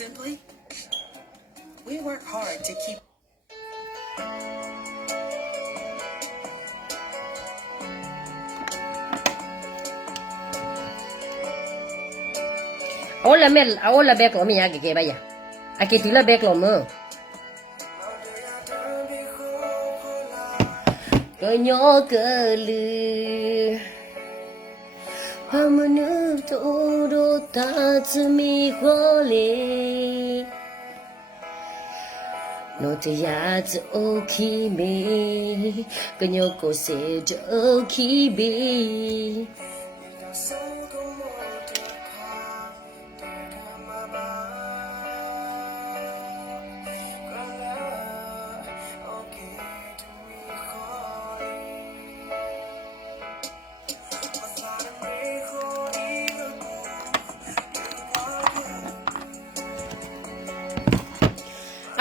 Simply, we work hard to keep. Ahora back lo mía que vaya. Aquí tú la back lo mo. Coño que le. Hamanu todo tatsumi hole. No te yats okime. Coño cose okibe.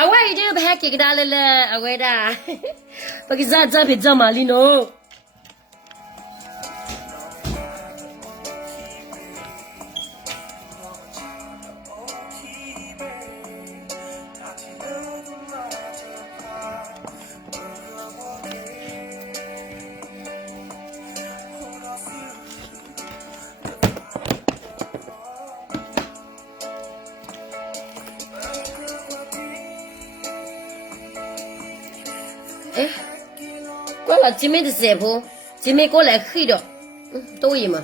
Away do back ke dalala away da. Pag za pizza malino. Có là chỉ mấy cái xe phố, chỉ mấy có lại khi đó, tôi mà.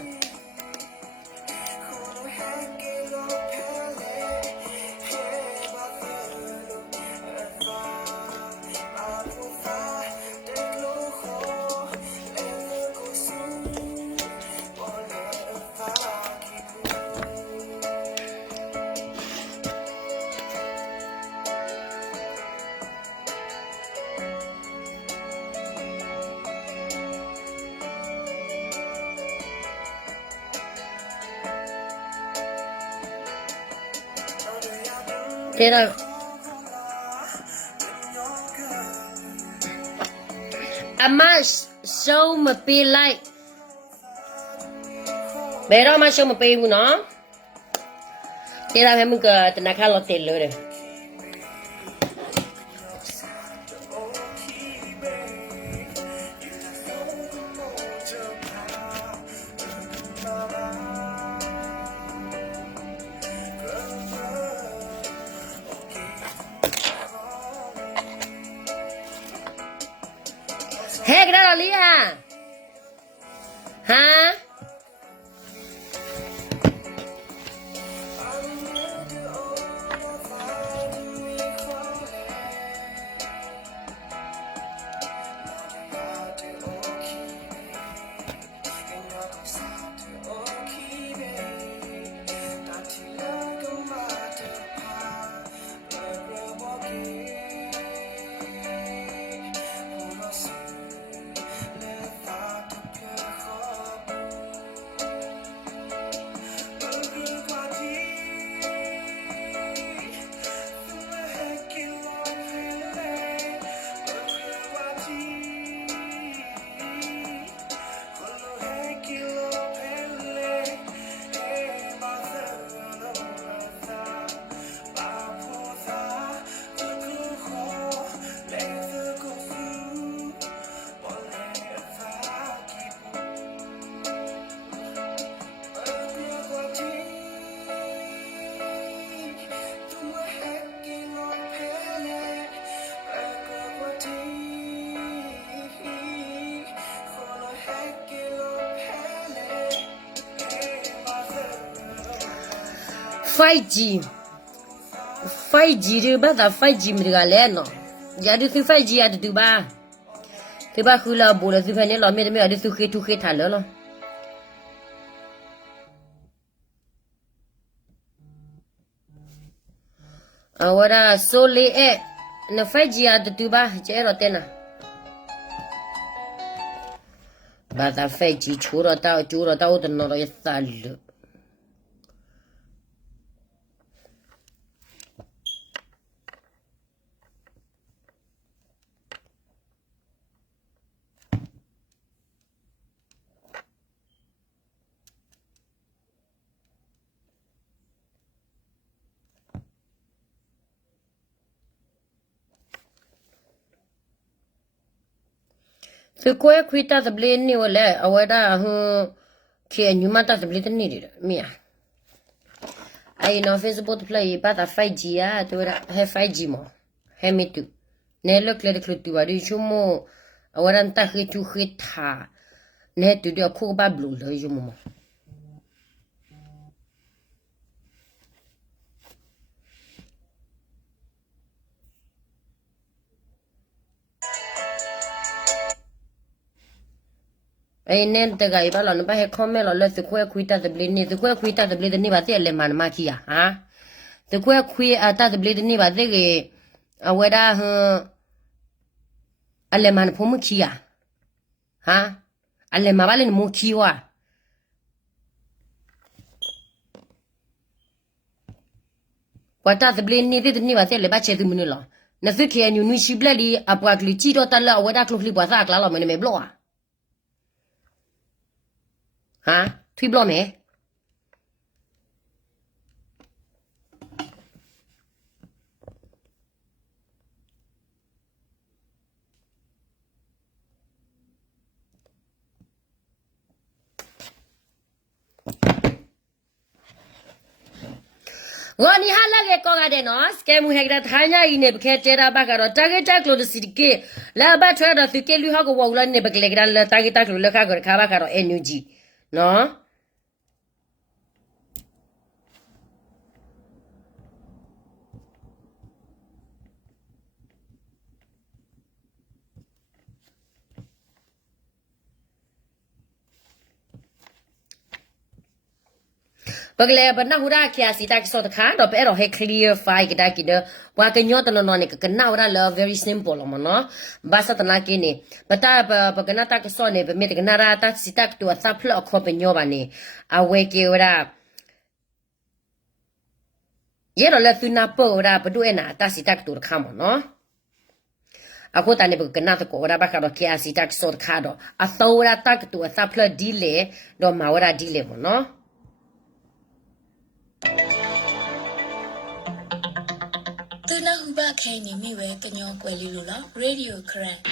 Thế là ama show mà pi like bé đó mà show mà pi của nó thế là em cứ tên là khá là tiền rồi đấy hey cái đó là lý à hả Five G đi bắt đầu 5G mình gọi lên nó giờ đi 5G à thứ ba khu là bù là thứ hai này là mình đi thu khi thả lỡ nó ahora sole na 5G à thứ ba chế rồi tên à bắt đầu 5G chú rồi tao tao nó rồi sao So quit as a blade new le, away who can you matter the blade needed. Mia. I know visible to play, but a 5G, to have 5G more. Have me too. Ne look like the to a rich more. I want to hit to hit her. Ne to do a cool babble, the usual. I need the guy, but on by comment or let the queer quit at the blade, the queer quit at the blade, never tell the man makia, huh? The queer queer at the blade, never they whether her aleman pomukia, huh? Alemabalin mukiwa. What does the blade needed never tell the batch the munilla? Nazuki and you knew she bloody abruptly cheat or tell her what I closely was that la when may blow. Huh? Three blow me. Wani hala ke konga de no skemu hekra thanya ine bkhe tera bakaro target taklo de sidike la ba thwa da thike lu ha ko wawla ne bakle gra la target taklo la kha ko kha bakaro NUG no Bagle but na hura kya sita ki so ta kha do pe ro he clear file ki da ki de wa ke nyo tano no ne ka na ura la very simple mo no ba sa tana ki ne bata ba ka na ta ka so ne be me na ra ta sita ki to sa phlo kho pe nyo ba ne a we ke ura ye ro la tu na po ura ba du e na ta sita ki to kha mo no ako ta ne ba ka na ta ko ura ba ka ro kya sita ki so ta kha do a so ura ta ki to sa phlo di le do ma ura di le mo no Tuna huba keni miwe kanyo kweli lula radio current.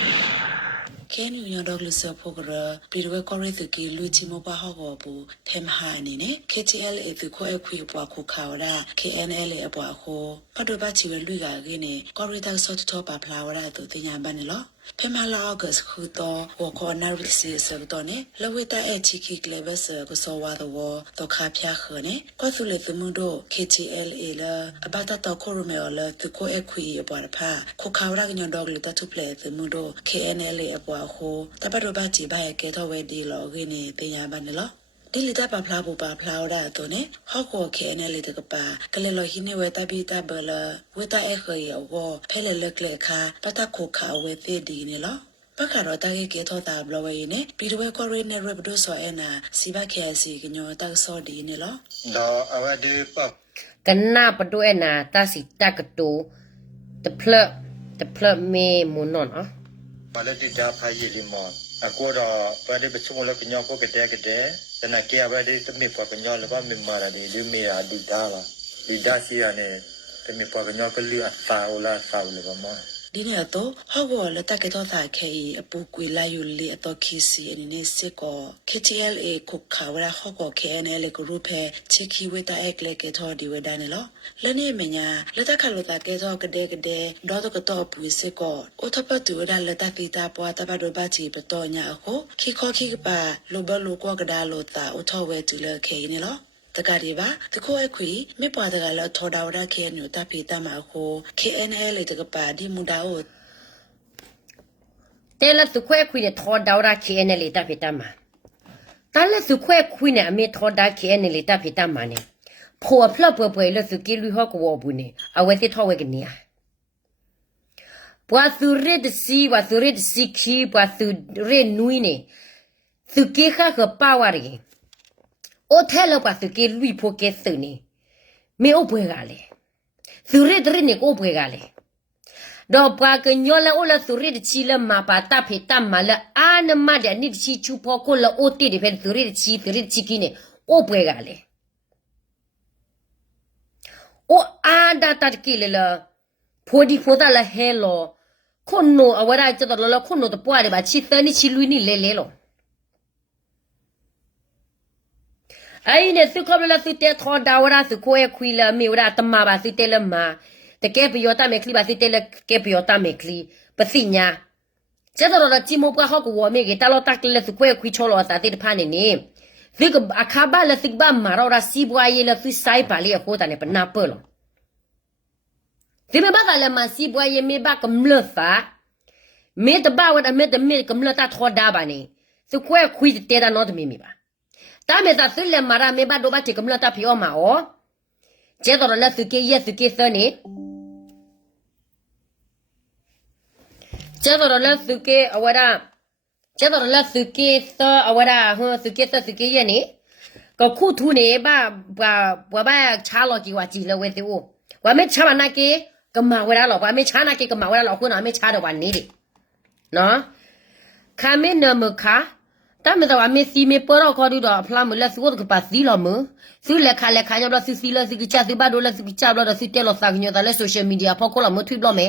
Keni nyo dog lusa pogora pirwe kore thuki luchi mo ba hogo bu them ha ni ne KTL e thu ko e kwi bwa ko khawra KNL e bwa ko pado ba chi we lu ga ge ne kore ta so to ba phla tu tinya ba ne lo Pemala August who to walk on Narisi Sabdone, Lawita Echiki Cleves, Gosowa the war, the Capia Hone, Cothule the Mundo, KTL Ela, Abata Corumeola, the Co Equi about a pa, Cocaura your dog litter to play the Mundo, KNL Abuaho, Tabarobati by a getaway deal or Guinea, the Yabanilla. Dilita pa plabo pa plaura tone, hoko ke ene le pa, kalelo hine weta bita bela, weta echo ya wo, pele lekle ka, pata koka we the dinilo. Pakarota ke tota blowe ne, bidwe kore ne rebdo so ena, siba ke si gnyo ta so dinilo. Do awade pap. Kana pa do ena ta si takato the plug me monon ah. Malati da pha yi limon. Ako do pwede be chumo lo kinyo ko kete. Tana ke awade temi pa kinyo lo ba mi mara ni lu mi a du da la. Di da si ya ne temi pa kinyo ko lu a sa o la sa o le ba ma. Dini ato, hawa le taketo tha kei apu kui la yuli ato kisi enine seko KTL e kuka wera hoko KNL kurupe chiki weta ekle keto di wedane lo. Lani menya, le takalo ta keto kede dodo kato pui seko otapa tu weda le takita po ataba dobati peto nya ako kiko kikipa loba lukwa kada lo ta otowe tu le kei ni lo. Takariba, the co equi, me padala toda kenu tapita mako, KNL to padi mudao. Tell us to quack queen a toda KNL tapitama. Tell us to quack queen a me toda KNL tapitamani. Poor plopper boy, let to kill you hawk warbuni, I went it near. Was to read the sea, was to read the sea keep, was to read nuine. To kick her power. O tell us to get we pocket sunny. Me opregale. Surid rinik opregale. Do park nyola ola surid chila mapa tapitam mala ana mada nid chi chupocola oti depend surid chikine opregale. O anda tatkilla podi podala hello คนโนเอาไว้ได้จะตลอดแล้วคนโนตะปัวเดี๋ยวบาชิเตอร์นี่ชิลุยนี่เละๆหรอไอ้เนี่ยสุขภาพแล้วสุดเตะทอดาวราสุขโอยคุยละมีวราตมาบาสุดเตะละมาแต่แกไปยอตาเมคลีบาสุดเตะละแกไปยอตาเมคลีปะสิญญาจะตลอดจิโมปะฮอกวัวเมกตลอดตักละสุขโอยคุยชอลอสาติดพานี่นี่สิกอาคาบาละสิกบามาราซีบวายละสุไซปาลีโคตาเนี่ยปะนาเปลสิเมบากละมาซีบวายเมบากมลฟาเมตบ้าวันเมตเมกมลตาทอดาบานี่สุขโอยคุยเตะดานอตมีบาตาเมตาสิเลมาราเมบาโดบาเจกมลตาพิโอมาโอเจตรละสุเกยสุเกสนี่เจตรละสุเกอวราเจตรละสุเกสอวราฮสุเกสสุเกยนี่ก็คู่ทุเนบ้าชาลอกีว่าจีละเวติโอว่าเมชามานาเกกมาเวลาหรอว่าเมชานาเกกมาเวลาหรอคุณน่ะเมชาดวันนี้ดิเนาะคาเมนมคาตามแต่ว่าเมซีเมปอร์คอดูดอพลามเลสวดกปาซีลอมซูเลคาเลคาญบลซิซีลซิกิชาซิบาโดลซิกิชาบลซิเตลสักญอตาเลโซเชียลมีเดียพอคอลามทวิบลอเม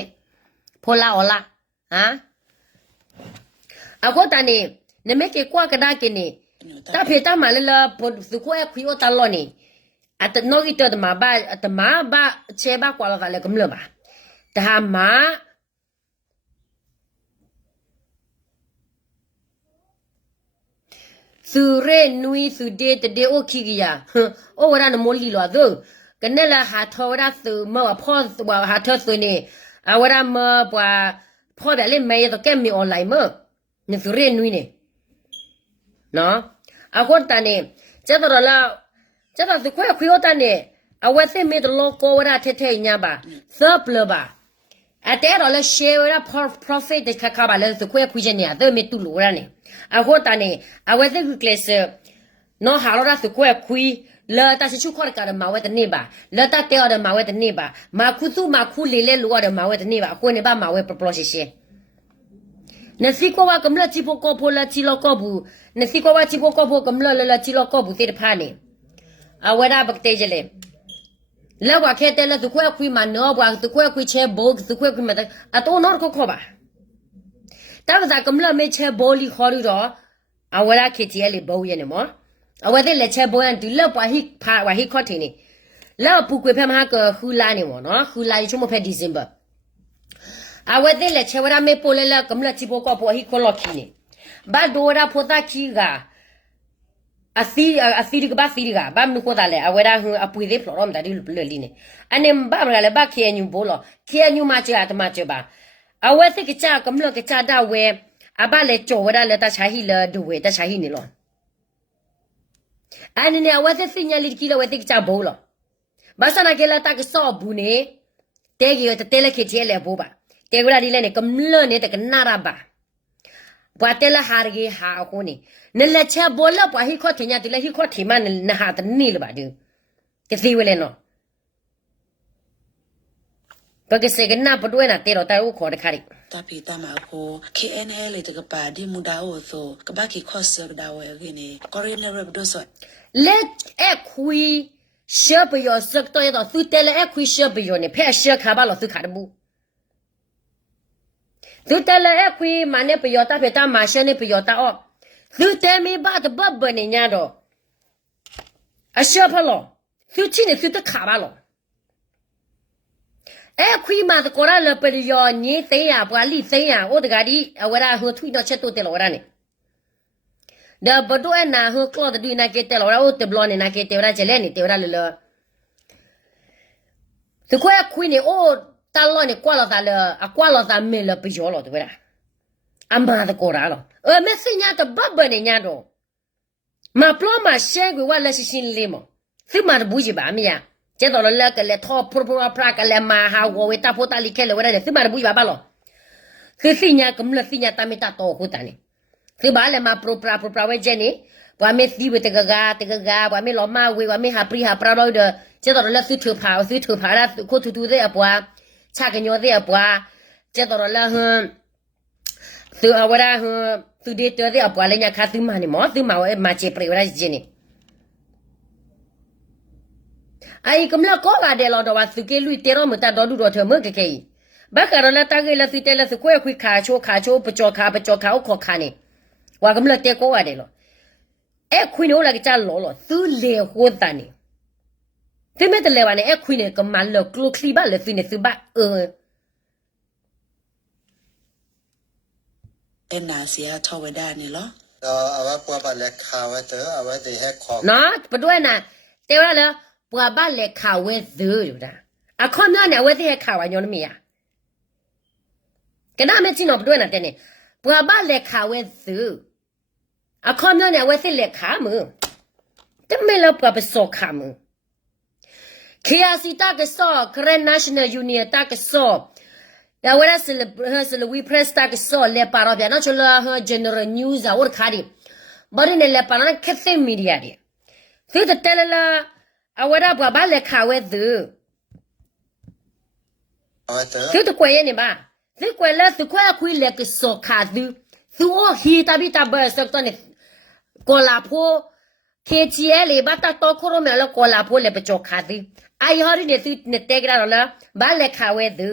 พอลาออลาฮะอะโคตานี่เนเมเกกว่ากะดาเกนี่ตาเพตามาเลลปอสุโคยคุยโอตาลอนี่อะตโนกิตตมาบาอะตมาบาเชบากวาลาเลกมลบาตามาสุเรนุยสุเดตเดโอคิกิยาโอวรานะโมลีลอโดกันเนละหาทอราสุมะพ่อว่าหาทอสุนี่อาวรามะปว่าพ่อแบบเล่นไม่ตะแกมีออนไลน์มะนี่สุเรนุยนี่เนาะอาคนตานี่จะตอละจะตอสุคุยคุยตานี่อาวเซเมตโลโกวราเทเทญาบาซับลบาอะแต่เราเชวรา profit 的卡卡巴了是快คุยเจเนี่ย都没ตุลูระนี่อะโหตานี่อะเวซคือเคลสเนาะหาเราละสุคุยคุยแล้วตาชิชุขอกันมาเวตนี่บาแล้วตาเตอดมาเวตนี่บามาคุซุมาคุเลเลลูอดมาเวตนี่บาโคนี่บามาเวปรชิเชนสิกว่ากัมละจิโปโกโพละจิโลโกบุนสิกว่าจิโปโกโพกัมละละจิโลโกบุเตดพานี่อะเวดาบักเตเจเลแล้วว่าแค่แต่ละสุขคุยมันเนาะว่าสุขคุยเชโบสุขคุยมันอะตัวนอร์ก็ขอบาแต่ว่าจากกำลังไม่เชโบลีขอดูดอเอาเวลาคิดที่เลยบ่ยันมั้งเอาไว้แต่ละเชโบยันดูแล้วว่าฮิพาว่าฮิขอทีนี่แล้วปุ๊กเวพมาก็ฮูลานี่มั้งเนาะฮูลาชั่วโมงเพดิซิมเบอร์เอาไว้แต่ละเชวราไม่พอเลยละกำลังที่พวกฮิขอล็อกคีนี่บ้าดูราพอตาคีกาasiri ke basiri ga bam nu ko dale awera hu apuide florom da di leli ne anem bam la le ba khe nyu bolo khe nyu ma cha ta ma cha ba awe se ke cha kam lo ke cha da we aba le cho wera le ta cha hi le du we ta cha hi ni lo ani ne awe se sinya li ki le we te ke cha bolo ba sa na ke la ta ke so bu ne te ki te le ke che le bo ba te wera di le ne kam lo ne te ke na ra baว่าแต่ละหาร์กีหาคนนี่นั่นแหละเชื่อบอลแล้วว่าฮิคอที่เนี่ยที่ละฮิคอที่มันนะฮะแต่นี่เลยบ่ดูก็สิเวเลยเนาะก็เสกน่าปด้วยนะเตะเราแต่อุขอได้ค่ะดิ ตาพีตามาโพ KNL เลยจะกปาดิมุดาโอโซกบาคิคอสเซกดาวเอกินี่กอรินเนอร์บดสดเล็กคุยเชื่อไปยอสักตัวต่อสุดแต่ละคุยเชื่อไปยอเนี่ยเพื่อเชื่อขาบ้าเราสุดขาดบุสุดแต่ละคุยมันเนี่ยไปยอตาเพตามาเชื่อเนี่ยไปยอตาออกสุดแต่ไม่บ้าแต่บ้าเบอร์เนี่ยดอกเชื่อพอหรอสุดที่เนี่ยสุดแต่ขาบ้าหรอคุยมาตะโกราเลยไปยอนี่เสียปวาลีเสียโอ้ตะกาดีเอาเวลาหัวทุยนอเช็ดตัวเตลอรานี่เดบดูเอ็นน่ะหัวคลอดดูนักเกตเตลอราโอ้เตบลอนี่นักเกตเตลอราเจเลนี่เตลอราเลยสุดคุยเนี่ยโอ้ตลอดเนี่ยกว่าเราตาเลยกว่าเราตาไม่เลยไปยอหรอตัวเวลาอามาตะโกราหรอไม่สิญญาตะบ้าเบอร์เนี่ยดอกมาพร้อมมาเช็คว่าเราสินเลยมั้งซึ่งมาบุจิบามีอ่ะเจ้าตัวเล็กเลยทอพรพระกันเลยมาหาวัวตาโพตาลิเคเลยว่าเนี่ยซึ่งมาบุจิบาบ้าหรอคือสิญญากำลังสิญญาตาไม่ตาโตขุตานี่คือบ้าเลยมาพรพระไว้เจนี่ว่าไม่สิบเตกกาว่าไม่ล้อมาเวว่าไม่หาปรีหาปลาเราเด้อเจ้าตัวเล็กซื้อถือผ้าแล้วโคตรทุเรียบว่าชากันยอดเรียบว่าเจ้าตัวเล็กซื้อเอาไว้ได้ซื้อเด็ดเรียบว่าเลยเนี่ยข้าซื้อมาเนี่ยหมอซื้อมาเจ็บปรีว่าเจนี่ไอ้กำลังก็ว่าเดี๋ยวเราดูว่าสุกี้ลุยเตะเราเหมือนตาดอดูดอเธอเมื่อกี้ ba ka la ta ge la su te la su kwe kwi kha cho pa cho kha o kho kha ni wa gam la te ko wa de lo e kwi no la ke cha lo su le ho ta ni te me te le wa ne e kwi ne ka man lo klo kli ba le su ne su ba เอ็นนาเสียทอไว้ได้นี่เหรอ เอาว่าปัวบาเล็กข่าวไว้เถอะเอาไว้ตีให้คอ no pa do na te wa la bwa ba le kha we zu yu da a kho mya ne we te kha wa nyo mi ya ke na me chi no pa do na te ne bwa ba le kha we zu a kho mya ne we te le kha mu te me la pa so kha mu KRC ta ke so Korean National Union ta ke so ya wera se le we press ta ke so le pa ro bya na chola ha general news a or kha di bari ne le pa na khethe media di thu te tele la a wera bwa ba le kha we zu เอาไว้เถอะ thu te kwe ye ne ba thu kwe la thu kwe a khui le ke so kha zu thu o hi ta bi ta ba so to ne ko la pho KGL le ba ta to khoro me la ko la pho le pa cho kha zu ai hori ne thu ne te gra la ba le kha we zu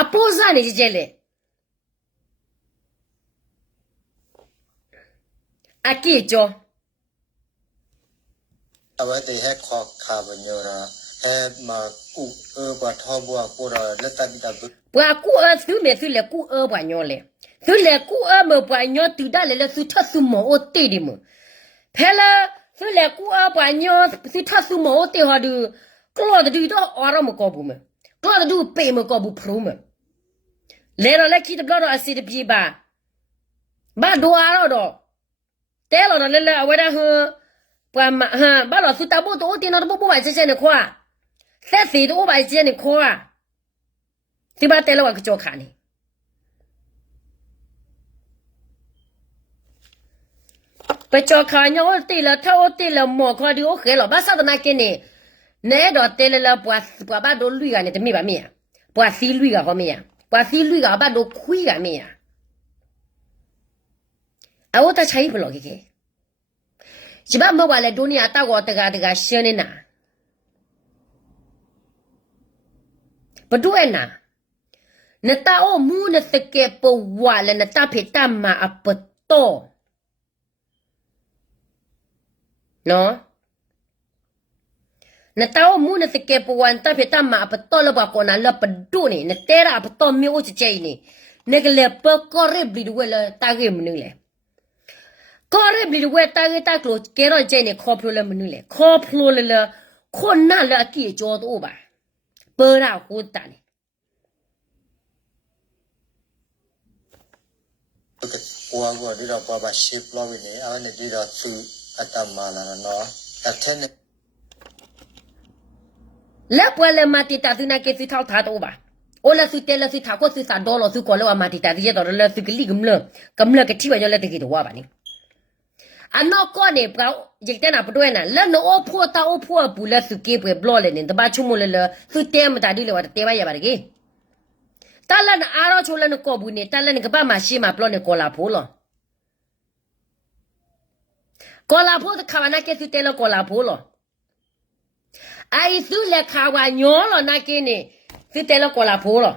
apoza ne jele aki jo เอาไว้ตีให้คอข่าวมันเยอะนะแค่มากูกว่าท่อบัวกูเราเลือดตันตับ bwa ku su me su le ku bwa nyo le su le ku mo bwa nyo tu da le su tha su mo o te di mo phela su le ku bwa nyo su tha su mo o te ha du klo da du do ora mo ko bu me klo da du pe mo ko bu pro me le ro le ki de blo acid bi ba do aro do te lo le le wa da hu bwa ma ha ba lo su ta bo to o te no bo bo ba che che ne kwa se si do ba che ne kwa ti ba te lo wa cho kha ni pa cho kha nyo ti la tha o ti la mo kho di o khe lo ba sa da na ke ni ne do te le la bwa ba do lui ga ne te mi ba mi ya bwa si lui ga ho mi ya bwa si lui ga ba do khui ga mi ya a o ta chai bu lo ke ji ba mo wa le do ni a ta go ta ga shin ni na ba do e na na ta o mu na te ke po wa le na ta phe ta ma a pa to no na ta o mu na te ke po wa ta phe ta ma a pa to lo ba ko na lo pa do ni na te ra pa to mi o che ni ne ke le pa ko re bli du we le ta ge mu ni le ko re bli du we ta ge ta klo ke ro che ni kho phlo le mu ni le kho phlo le kho na le ki jo do ba pa ra ho ta ni ปัวกูที่เราปัวบาชิปล้อวินี่เอาเนี่ยที่เราซื้ออัตมาแล้วเนาะแต่แค่เนี่ย le pwa le ma ti ta tu na ke tu thao tha to ba o la su te la su tha ko su sa do lo su ko lo ma ti ta ti ye do le su ke li gum le ke ti wa yo le te ki do wa ba ni ano ko ne pra ye te na pdo na le no o pho bu le su ke pwe blo le ni da ba chu mo le su te ma ta di le wa te ba ya ba ke ta la na a ro chu le no ko bu ni ta le ni ka ba ma shi ma blo ne ko la pho lo ko la pho ta ka ba na ke su te lo ko la pho lo ai su le ka wa nyo lo na ke ni su te lo ko la pho lo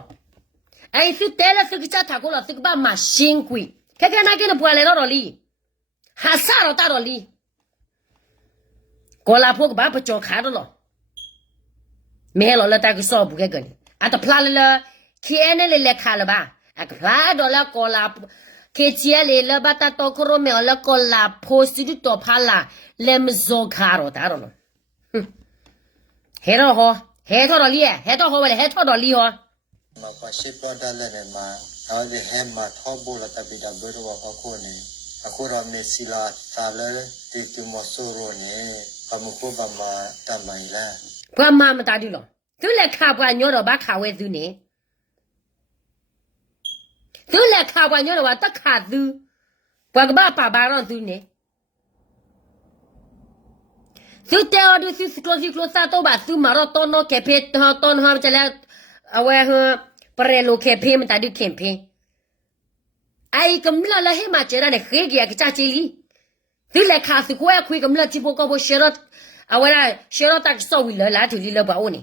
ai su te lo su ki cha ta ko lo su ka ba ma shin kwi ke na ke no pwa le lo li ha sa ro ta ro li ko la pho ba pa cho kha lo me lo la ta ki so bu ke ga ni a ta pla le KN le kha la ba a ka pla do la ko la KGL le ba ta to ko ro me la ko la pho si du to pha la le m zo kha ro ta ro lo he ro ho he tho ro li he to ho le he tho do li ho มาพอชิปล้อได้เลยเนี่ยมาเอาเนี่ยให้มาท่อบัวแล้วแต่บิดาเบอร์ว่าเขาคนนี้အခုတော့မေစီလာသာလဲတီတူမဆိုးရောနေအမှုကိုပါမှာတမိုင်လား bwa ma ma ta di lo tu le kha bwa nyo do ba kha we tu ni tu le kha bwa nyo do ba ta kha tu bwa ka ba pa ba ro tu ni tu te o du si klo sa to ba tu ma ro to no ke pe to no ha cha la a we ha pre lo ke pe ma ta di ken pe ai kam la la he ma che ra ne khe ya ki cha chi li tu le kha su ko ya khwi kam la chi po ko bo she ro a we la she ro ta so wi la tu li la ba o ni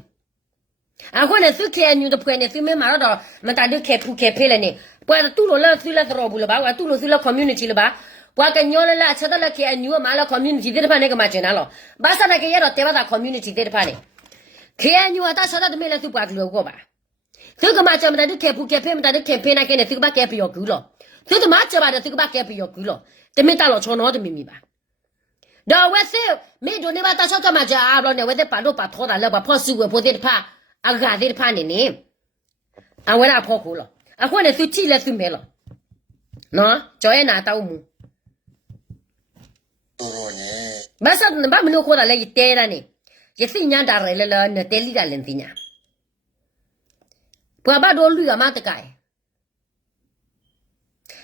啊，或者是开牛的朋友，是没马到，没打就开铺开配了呢。不然肚了是了多不了吧？我肚了是了 community 了吧？我跟牛了啦，吃到了开牛马了 community 在这盘那个嘛钱了，把啥那个也到对吧？他 community 在这盘呢，开牛啊，他吃到都没了，就不了过吧？这个嘛钱没打就开铺开配，没打就开配那个呢，这个把开配要够了，这个嘛钱吧的，这个把开配要够了，这没打了超脑的秘密吧？然后我说，没做你把大小干嘛去啊？不然我在把路把拖大了，把跑水我跑在怕，啊个在怕你呢，啊我那跑苦了，啊或者是气了是没了，喏，叫人拿刀木，多少呢？把啥子把门都活到来一呆了呢，也是人家打来了，那呆里个人的呢，不把多绿啊嘛的改。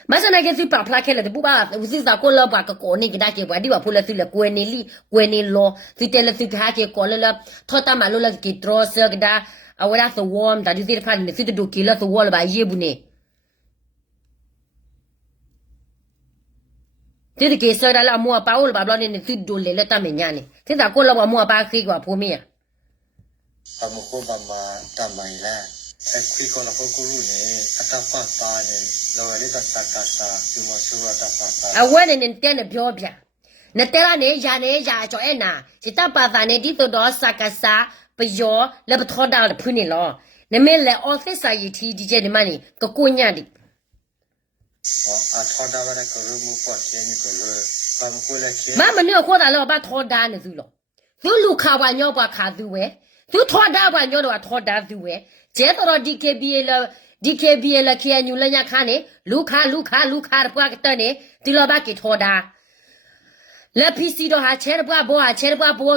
马上那个是把 plaque 了的，不把我是咋过了把个过年给大家把地方铺了是了过年里过年咯，是带了是给他给过了，他打马路了给draw是给他啊我那是warm，但是这怕你是都给了是 warm 了吧也不呢，这是给说的了莫把我了把不了你是都来了大美娘呢，这咋过了我莫把谁给我破灭啊？阿姆库巴马大买了，哎，亏过了过路呢，阿达发发呢，老外的萨卡萨，就么说阿达发发。啊我呢点的表表，那带了呢叫哎呐，是大把饭呢地头到啥个啥。不要，那不拖到了碰你了。那没来 office 一天的这的嘛呢，个过年的。哦，啊，拖到那个路木包钱你个路，他们过来钱。妈妈你要过到了把拖单的走了，走路卡完要把卡走喂，走拖单完要的话拖单走喂，接到了 DKB 了，看牛人家看呢，路卡的不个等呢，对了把给拖单。那平时的话，钱的不包，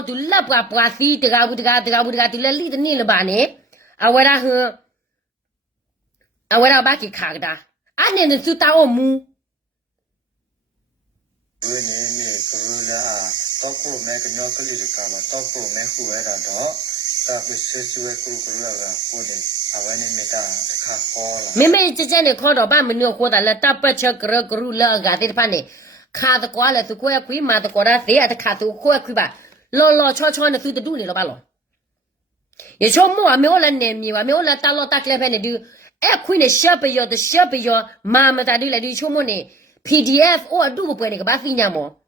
都那不费，这个，对了，理的你了吧呢？啊，我把给卡个的，啊，你能做到我母？我呢，个路了啊，到过买个鸟个里的干嘛？到过买户外的到，但不是就个路了，不呢，啊，我呢没干，看好了。妹妹之前的看到把门牛活的了，大不吃个路了，在盘呢。卡的挂了，是过要亏嘛的挂了，谁也得卡都过要亏吧，老悄的收得住你了吧咯？也说没有了难米哇，没有了打来盘的就，哎亏呢小不要，妈妈打的来的什么呢 ？PDF 我都不背那个把费娘么？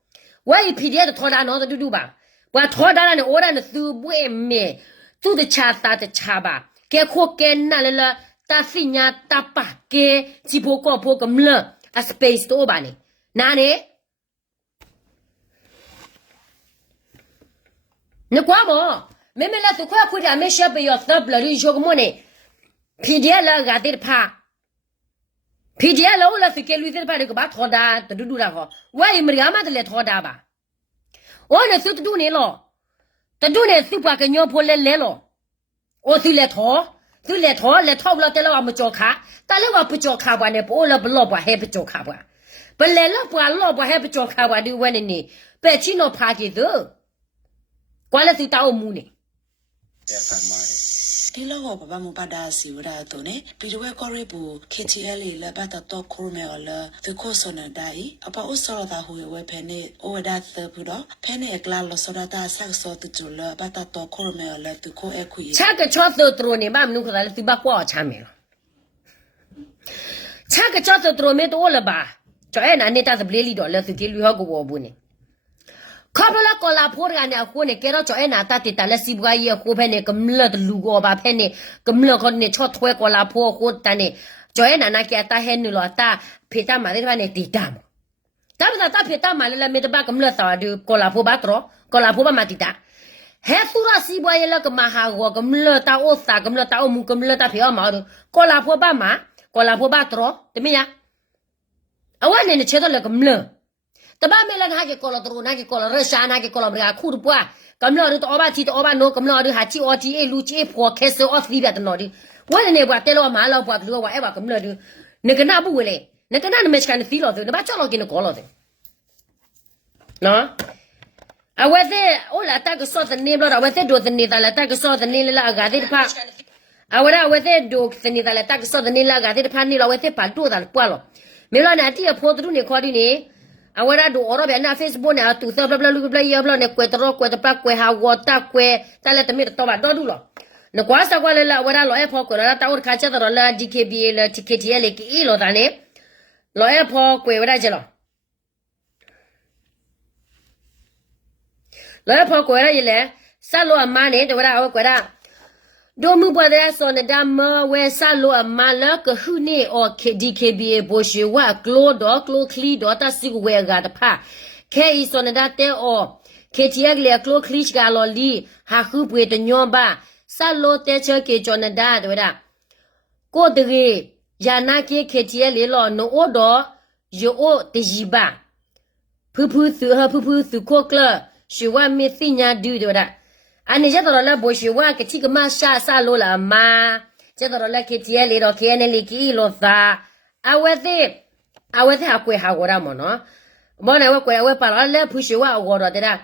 我一 PDF 的拖大脑的都吧，我拖大呢，我那是不没，做的差吧，该课该拿来了，打费娘打把该只破个么了，啊 space 多吧呢？哪呢？你管么？妹妹那都快回家，没小不要死不了，你说个么呢 ？PDF 了，俺得怕。PDF 了，我那是给女的怕那个把拖大，都了哈。我也没干嘛的来拖大吧？我那手都你了，这都呢是把个娘婆来了，我是来拖不了得了我们交卡，但是我不交卡吧呢，不了不老婆还不交卡吧？不来了不老婆还不交卡吧？就问你，白天那怕的走。关了最大我母呢。ဒီလောက်ဘာမှမပတ်တာစီဝဒါတော့ねပြီးတော့ကော်ရီဘူး KTL လေပတ်တော့ခိုးမယ်လေသူခိုးစနဒိုင်အပဥစောတာဟိုဝဲဖဲနေဩဒါသဘူးတော့ဖဲနေကလာလစောတာဆက်စောတူကျလပတ်တော့ခိုးမယ်လေသူခိုးအခု ချကချောသတရနေဘာမနုခလာသူဘကွာချမ်းမယ်ချကချောသတရမေတော့လပါကျော်အဲ့နာနေတာစပလေးလီတော့လဲသူတီလူဟောကိုဘောဘူးနေခေါပလာကောလာဖိုးရနေအခုနေကဲတော့ကျော်အဲ့နာတတိတလက်စီဘွားကြီးကိုဖဲနေကမလတ်လူကိုပါဖဲနေကမလတ်ကနေချောထွဲကောလာဖိုးကိုတန်နေကျော်အဲ့နာနာကဲတာဟဲနူလောတာဖေတာမာလေးဖဲနေတီတာမတာပတာဖေတာမာလေးလည်းမေတ္တာကမလတ်တော်ဒီကောလာဖိုးပါတော့ကောလာဖိုးပါမာတီတာဟဲသူရစီဘွားရဲ့လကမဟာကိုကမလတ်တာအိုစာကမလတ်တာအိုမူကမလတ်တာဖေအမောကောလာဖိုးပါမာကောလာဖိုးပါတော့တမီယာအဝနဲ့ချေတော့လကမလတ်တဘာမဲလန်ဟာကေကောလဒရူနာကေကောလရရှာနာကေကောလဘရာခုဒပွားကမ္လော်တော့အဘချီတော့အဘနိုကမ္လော်ရဟာချီအော်ချီအေလူချီဖော်ခဲဆောအော့ဖီဘတ်နော်ဒီဝဲနေဘွားတဲလောမာလောက်ဘွားကလောဝဲအဲ့ဘကမ္လော်ဒီနကနာဘူးဝဲလေနကနာနမချကန်ဖီလောတယ်နဘာချောလောကင်းကောလောတယ်နော်အဝဲတဲ့အိုလာတကဆောတဲ့နေဘလောအဝဲတဲ့ဒိုတဲ့နေတာလာတကဆောတဲ့နေလာဂါတဲ့ဖာအဝဲအဝဲတဲ့ဒိုတဲ့နေတာလာတကဆောတဲ့နေလာဂါတဲ့ဖာနေလောဝဲတဲ့ပါတိုးတာပွာလောမေလောနာတီအဖို့တူနေခေါ်ဒီနေအဝရဒူအော်ရဘနာ Facebook နဲ့တူသဘလဘလလူဘလရဘလနဲ့ကွယ်တော့ကွယ်တပတ်ကွယ်ဟာဝတာကွယ်တလည်းတမီတော့ပါတော့ဒူလော那瓜啥瓜来了，我那老爱跑过了，打我看见到了 DKB 了 TKT 了，给了咱呢，老爱跑过我那去了，老爱跑过来一来，啥路马呢？对不啦？我过来。多么不得说呢？咱们为啥路马了个后呢？哦，DKB 不是我glow多 glow clean 多，但是个为个的怕，看一说呢，咱得哦，看这个 glow clean 个老李，还后不的娘吧？啥路得这个叫呢？对不啦？过得个，呀那个看这里了，侬我多有我的一吧，婆婆是过了，是我没事呀，对不啦？anh ấy chắc là là bố sư qua cái chi cái mà sa lô là mà chắc là cái chia lì đó kia này lì kia lô sa à vậy thì học quay học ra mà nó bọn này quay bảo là bố sư qua học rồi đấy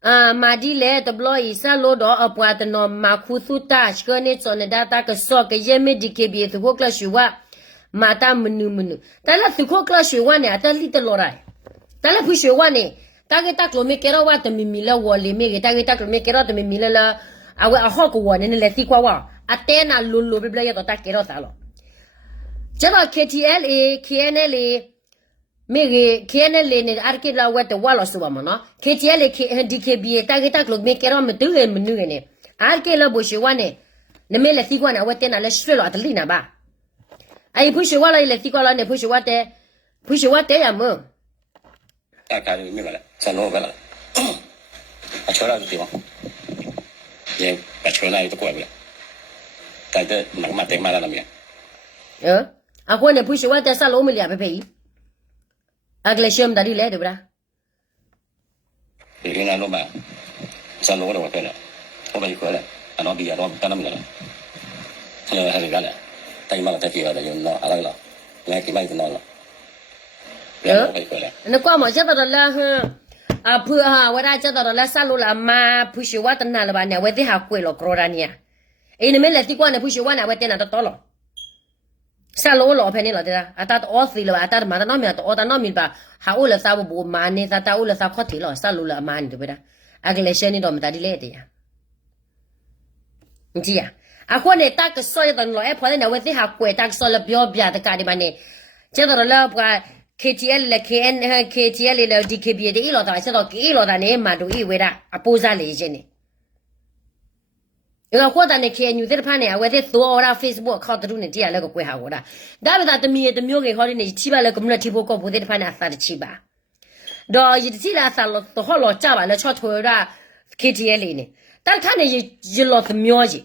à mà đi lẽ tập lo sa lô đó ở qua tận nó mà khu su ta cái này cho nên ta cái so cái gì mới đi kia bị thu quốc sư qua mà ta menu ta là thu quốc sư qua này ta lì tận lo rồi ta là bố sư qua này ta cái ta luôn mấy cái đóว่าแต่มีมีแล้ววัวเลยmấy cái ta cái ta luôn mấy cái đóแต่มีมีแล้วละเอาว่าหอกวัวเนี่ยเลยที่กว่าอะเต้น่ะลุไปเลยตัวตาเกล้าตา咯จะว่า KTL KNL mấy cái KNL เนี่ยอาร์คิดแล้วว่าแต่ว่าเราสู้มาเนาะ KTL DKB ta cái ta luôn mấy cái đóมันตื้อมันนึกเนี่ยอาร์คิดแล้วบ่ชื่อว่าเนี่ยเนี่ยไม่เลยที่กว่าเนี่ยว่าเต้น่ะเลยช่วยเราอัตลีน่ะบ้าไอ้ผู้ชื่อว่าเลยที่กว่าแล้วเนี่ยผู้ชื่อว่าเต้ยังมั้ง大概明白了，三罗白了，把车那个地方，也把车那里都过来不了，在这那个嘛等嘛那边。啊，我呢不是我在三楼没俩陪，啊，个来学我们大理来对不啦？云南路嘛，三罗的我回来，我把你回来，俺那边我干那么了，还是干了，但你妈在地下的有那阿拉了，来给买一个那了。那光嘛，这到了啊，不哈，我那这到了三路了嘛，不是我等那了吧？呢，我得还贵了，搞了呢。哎，你们来地光呢，不是我呢，我等那到了。三路老陪你了的啦，啊，到二岁了吧？到嘛到那边到到那边吧，还我了啥不嘛呢？啥到我了啥快提了，三路了嘛，对不对？啊，个来学你到没到的来的呀？你知呀？啊，我呢，大个少一点了，哎，跑的呢，我得还贵，大个少了不要的干的嘛呢？这到了不？KTL 了 KTL 了 DKB 的一老大，知道一老大呢嘛都以为啦，啊不啥理解呢。因为我在那看牛仔的盘呢，我在做我那 Facebook 靠得住呢，这样那个贵下我啦。但是他的米给好的呢，七八了个我们那提包搞不的盘呢，啥的七八。到一起来啥了，都好了，加完了超头啦 KTL 呢，但看呢一老是苗子。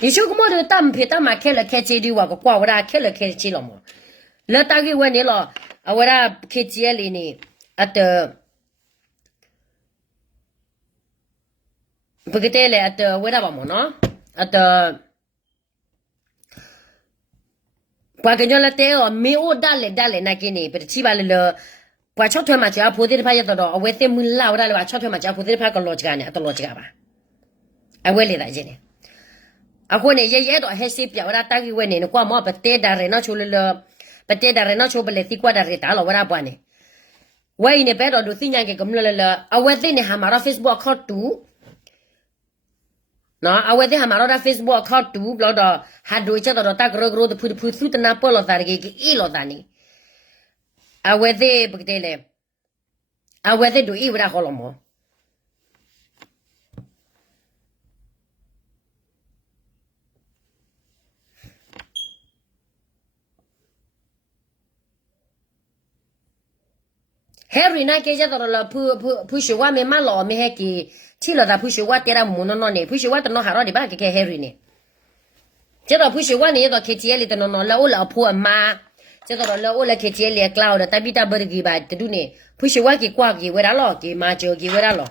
你说个么的单配单嘛开了开这里哇个挂我那开了开这了么？那大概问你了，啊，我那开街里呢，啊的，不给带来的，为啥吧么呢？啊的，我跟你讲带哦，没有打来那个呢，不是七八了，我超团嘛就要铺的拍到了，我在门老的了，超团嘛就要铺的拍个逻辑呢，都逻辑吧？啊，我来这呢，啊，我呢也到还是表达大概问你，我么不带的人那出来了。but da rena cho bele ti kwa da reta lo wara bwane wai ne bedo do sinya ke gumla la awethe ne hamara Facebook account tu no awethe hamara Facebook account tu blo do ha do cha do ta gro gro de phu su tana po lo da ke e lo da ni awethe bukdele awethe do e wara holomo Harry na ke ja do la pu shi wa me ma lo me he ki ti lo da pu shi wa te ra mu no no ne pu shi wa to no ha ro di ba ke Harry ne je do pu shi wa ne do ke ti le to no no la o la pu ma je do la o la ke ti le cloud ta bi ta ber gi ba te du ne pu shi wa ki kwa ki we ra lo ki ma jo ki we ra lo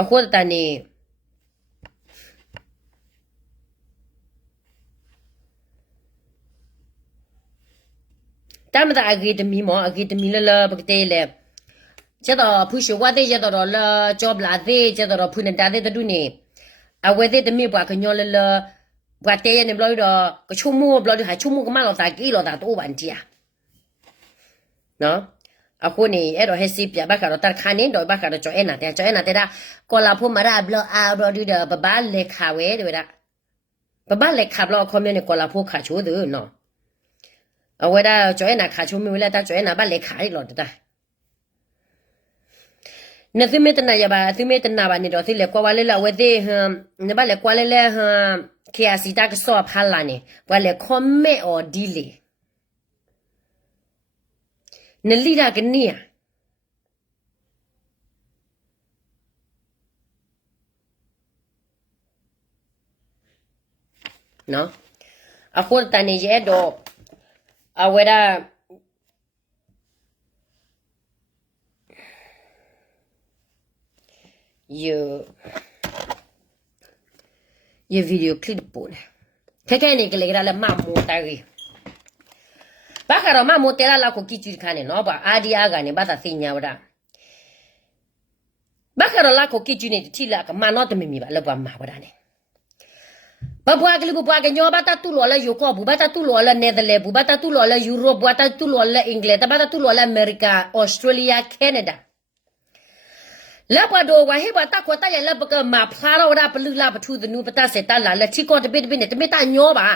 a ho ta ne但是阿给的米嘛，阿给的米了不给得了，这到不是我的这到了做不拉的，这到了不能打的都呢，啊我的米不个鸟了，我的呢不了的，个秋末不了的还秋末个马老大给老大多问题啊，喏， အခုနေအဲ့တော့ဟက်စီပြဘကတော့တာခါနေတော့ဘကတော့ကျော်အဲ့နာတဲ့ဒါကောလာဖို့မရဘလအာဘဒီဒဘဘလက်ခါဝဲတဲ့ဒါဘဘလက်ခါဘလကွန်မြူနီကောလာဖို့ခါချိုးတယ်နော်အဝဲဒါကျော်အဲ့နာခါချိုးမျိုးလဲတာကျော်အဲ့နာဘလက်ခါရလို့တာနသမေတနာရပါသမေတနာပါနေတော့သိလေကွာဝလဲလာဝဲသေးဟမ်နဘလက်ကွာလဲလဲဟမ်ခေအစီတာကစောဖာလာနေဘလဲခွန်မဲအော်ဒီလေနလီရာကနီယာနော်အခုတန်နေရတော့အဝဲဒါये video clip बोले क्या नहीं के लेकर ले मामू तारी बाहर मामू तेरा लाखों की चीज खाने ना बा आदि आगा ने बात ऐसी नहीं आवड़ा बाहर लाखों की चीज ने चिल्ला का मानो तो मिमी बाले बाम मावड़ा ने बाबुआ के लिए बाबुआ के न्यों बाता तू लोला यूको बाता तू लोला नेदरलैंड बाता तू लोला यूरोप बाता तू लोला इंग्लैंड बाता तू लोला अमेरिका ऑस्ट्रेलिया कनाडाแล้วพอดูว่าให้ว่าตาขวดตาใหญ่แล้วก็มาพลาเราได้ปลื้มลาปทูดนูปตาเสตาหลานแล้วที่ก็จะเป็นเนี่ยจะไม่ตาโยบ่ะ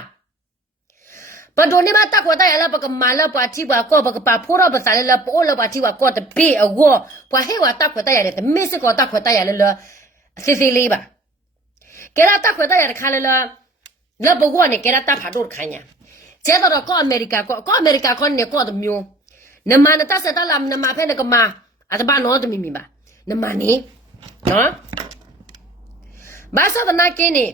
พอดูนี่มาตาขวดตาใหญ่แล้วก็มาแล้วพอที่ว่าก็ปาพูดเราภาษาแล้วพอแล้วพอที่ว่าก็จะเปี้ยวัวพอให้ว่าตาขวดตาใหญ่เนี่ยไม่ใช่ก็ตาขวดตาใหญ่เลยสิลีบ่ะแกเราตาขวดตาใหญ่คันเลยแล้วบอกว่าเนี่ยแกเราตาผ่าโดดขันเนี่ยเจ้าตัวก็อเมริกาคนเนี่ยก็จะมีเนี่ยมาเนี่ยตาเสตาลำเนี่ยมาเพื่อนก็มาอาจจะบ้านน้องจะมีบ่ะน้ำมันนี่เนาะบ้าสาวนาเกนี่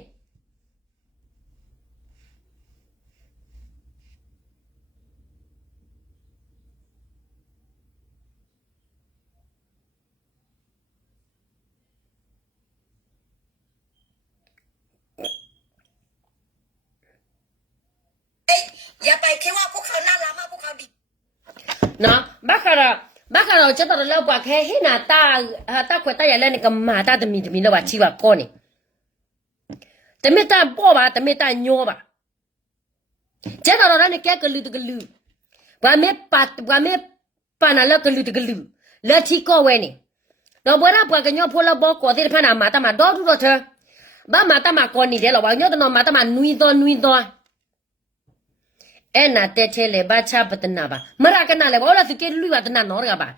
อย่าไปคิดว่าพวกเขาน่ารักมากพวกเขาดี เนาะบ้าเราจะต้องเล่าว่าแค่ให้หน้าตาขวดตาใหญ่แล้วนี่ก็มาตาจะมีแล้วว่าชีวะก้อนนี่แต่ไม่ตาป้อบ่ะแต่ไม่ตาโยบ่ะเจ้าเราเนี่ยแกก็ลือว่าไม่ปานาแล้วก็ลือแล้วที่ก็เว้นี่เราบ่ได้ปากกันโยพอเราบอกก่อนที่พานามาตามาดอดูเถอะบ้ามาตามาก่อนนี่เดี๋ยวเราว่าโยตนมาตามานุยตัวเอ็นน่ะเตเชเลบ้าชาปตนาบ่มรากันน่ะเลยว่าเราสิเกลุยว่าตนาหนอร์กะบ่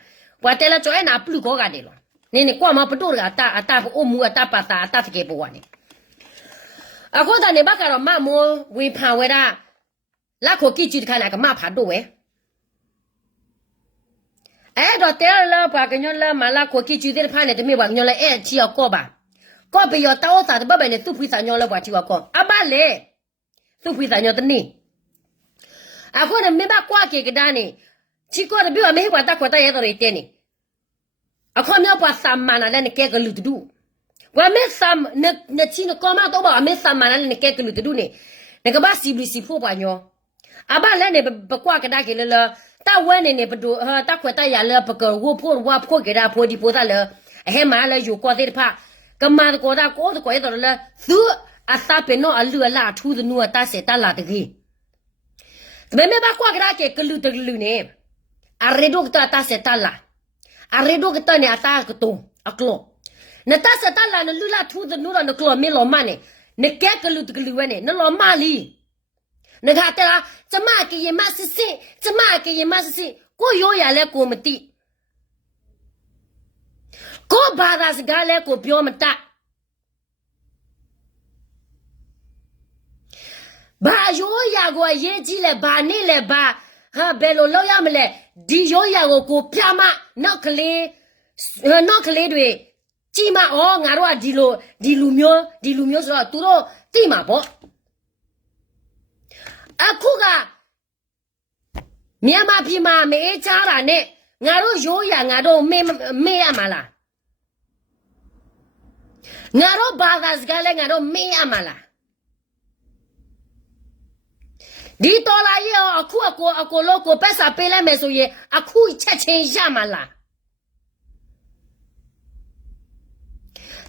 ว่าแต่ละจ่อยน่ะปลุกก็ได้หรอนี่กว่ามาปดูกะตาโอมูตาปาตาสเกปว่านี่အခုတနေဘကတော့မမောဝေဖန်ဝဲတာလက်ကိုကြည့်ကြည့်ခါလာကမဖာတော့ဝဲအဲ့တော့တဲလာပါကညလာမလာကိုကြည့်ကြည့်တဲ့ဖာနဲ့တမေပါညလာအဲ့ချီကောပါကောပယောတောစာတဘဘနဲ့သူ့ဖိစာညလာပါချီကောအမလေသူ့ဖိစာညတနေအခုနဲ့မေဘကွာကေကဒာနေချီကောတပြောမေဟွာတခွာတရဲတော်တဲ့နေအခုမြောက်ပါဆာမနာလည်းကဲကလူတူว่าไม่ซ้ำเนี่ยชีนก็มาตัวบอกไม่ซ้ำมาแล้วเนี่ยแกก็รู้จะดูเนี่ยเนี่ยก็บ้าซีพูดไปเนาะอาบ้านแล้วเนี่ยไปกว่ากันได้กี่เลยตาวันเนี่ยไปดูตาขวดตาอย่าเลยไปเกิดว่าพูดกันได้พูดดีพูดได้เลยเฮ้มาเลยอยู่กว่าที่ผ้าก็มาตะโกนตะโกนตัวเลยซื้ออาตาเป็นน้อเรือล่าทูจะนัวตาเสตาลาตะกี้แต่ไม่บ้ากว่ากันได้กี่ก็รู้เนี่ยอะไรดูก็ตาเสตาลาอะไรดูก็ตาเนี่ยตากระตุ้งอักโลนตาสตาลานลุลาทูดนูรันกลัวไม่หลอมมาเนี่ยนแกกลุตกลุเวเนี่ยนหลอมมาลีนกาแต่ละจะมาเกยมาสิกูโยยาแล้วกูมติกูบาราสกาแล้วกูเปียวมตะบาโยยากูเยจีเลยบานี่เลยบาฮะเบลโลยามเลยดีโยยากูพยามานอกเลยด้วยจีมาอ๋องาတို့ကဒီလူမျိုးဆိုတော့သူတို့သိမှာပေါ့အခုကမြန်မာပြည်မှာမေးချားတာနဲ့ငါတို့ရိုးရငါတို့မေးရမှာလားငါတို့ဘာသာစကားလဲငါတို့မေးရမှာလားဒီတော်လာရဲ့အခုအကိုလို့ကိုပတ်စာပေးလိုက်မယ်ဆိုရင်အခုချက်ချင်းရမှာလား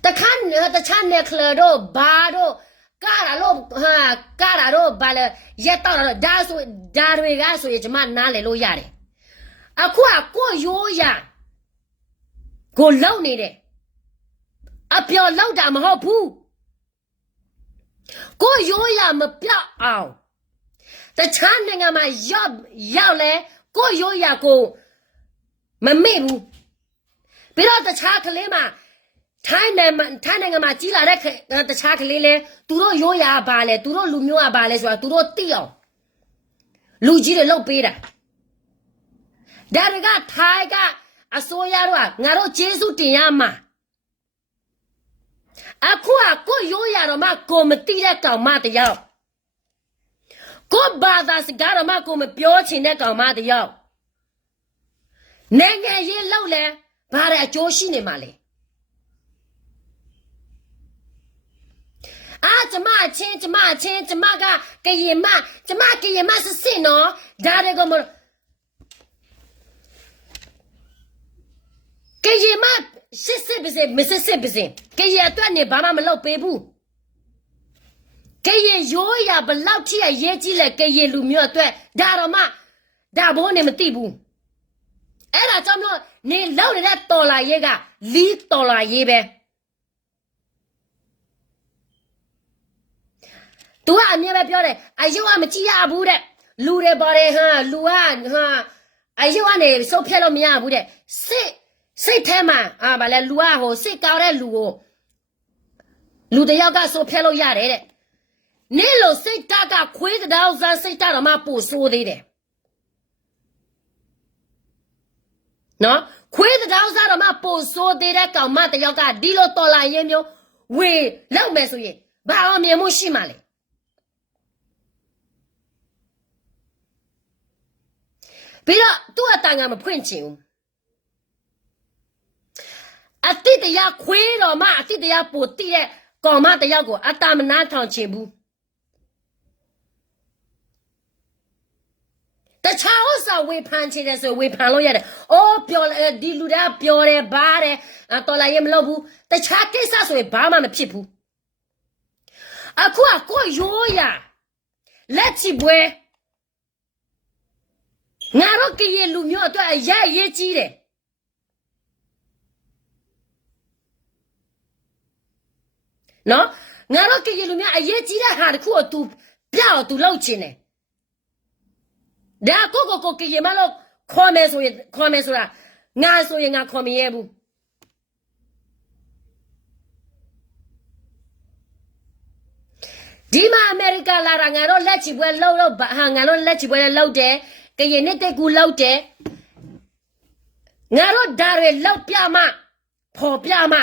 ตะคันเนี่ยเคลโดบาโดกาดาโดบาเลเยตอดาဆိုဒါတွေကဆိုရင်ကျမနားလေလို့ရတယ် အခုကကိုရိုးရကိုလုံနေတယ်အပျော်လောက်တာမဟုတ်ဘူးကိုရိုးရမပြောက်အောင်တခြားနိုင်ငံမှာရောက်လဲကိုရိုးရကိုမမေ့ဘူးပြီးတော့တခြားကလေးမှာထိုင်းနိုင်ငံမှာကြီးလာတဲ့တခြားကလေးလဲသူတို့ရိုးရပါလဲသူတို့လူမျိုးကပါလဲဆိုတာသူတို့သိအောင်လူကြီးတွေလုပ်ပေးတာဒါတွေကထိုင်းကအစိုးရတို့ကငါတို့ကျေးဇူးတင်ရမှာအခုကကိုရိုးရတော့မှကိုမသိတဲ့ကောင်မတယောက်ကိုဘာသာစကားတော့မှကိုမပြောချင်တဲ့ကောင်မတယောက်နိုင်ငံရေးလောက်လဲဘာတဲ့အကျိုးရှိနေမှာလဲကျမကကရင်မစစ်စစ်နော်ဒါတွေကမကရင်မစစ်ပါစေမစစ်ပါစေကရင်အတွက်နေဘာမှမလုပ်ပေးဘူးကရင်ရိုးရဘလောက်ထိရေးကြည့်လဲကရင်လူမျိုးအတွက်ဒါတော့မှဒါဘိုးနေမသိဘူးအဲ့ဒါကြောင့်မလို့နေလောက်နေတဲ့တော်လာရေးကလီတော်လာရေးပဲသူကအမြဲပဲပြောတယ်အယုတ်ကမကြည့်ရဘူးတဲ့လူတွေပါတယ်ဟာလူကအယုတ်ကနေစုပ်ဖြတ်လို့မရဘူးတဲ့စိတ်ထဲမှာဗာလဲလူကဟိုစိတ်ကောင်းတဲ့လူကိုလူတယောက်ကစုပ်ဖြတ်လို့ရတယ်တဲ့နေလို့စိတ်ကခွေးတောင်စားစိတ်တော့မှပို့ဆိုးသေးတယ်နော်ခွေးတောင်စားတော့မှပို့ဆိုးသေးတဲ့ကောင်မတယောက်ကဒီလိုတော်လာရင်မျိုးဝေလောက်မယ်ဆိုရင်ဘာအောင်မြင်မှုရှိမှလဲပြီးတော့သူ့အတန်ကမဖွင့်ချင်ဘူးအတိတ်တရားခွေးတော်မှအတိတ်တရားပို့တိတဲ့ကောင်မတယောက်ကိုအတမနာထောင်ချင်ဘူးတခြားဥစ္စာဝေဖန်ချင်တယ်ဆိုဝေဖန်လို့ရတယ်။အော်ပြောဒီလူတွေကပြောတယ်ဘာတယ်တော်လာရင်မလုပ်ဘူးတခြားကိစ္စဆိုရင်ဘာမှမဖြစ်ဘူး။အခုကကိုရိုးရလက်ချပွဲငါတို့ကရင်လူမျိုးအတွက်အရေးကြီးတယ်နော်ငါတို့ကရင်လူမျိုးအရေးကြီးတဲ့ဟာတခုကို तू ပြောက် तू လောက်ချင်တယ်ဒါကိုကရင်မလို့ခေါ်မယ်ဆိုတာငါဆိုရင်ငါခေါ်မရဲဘူးဒီမှာအမေရိကလာတာငါတို့လက်ချပွဲလှုပ်ငါတို့လက်ချပွဲလှုပ်တယ်ကရင်နဲ့တက်ကူလောက်တယ်ငါတို့ဒါတွေလောက်ပြမဖော်ပြမ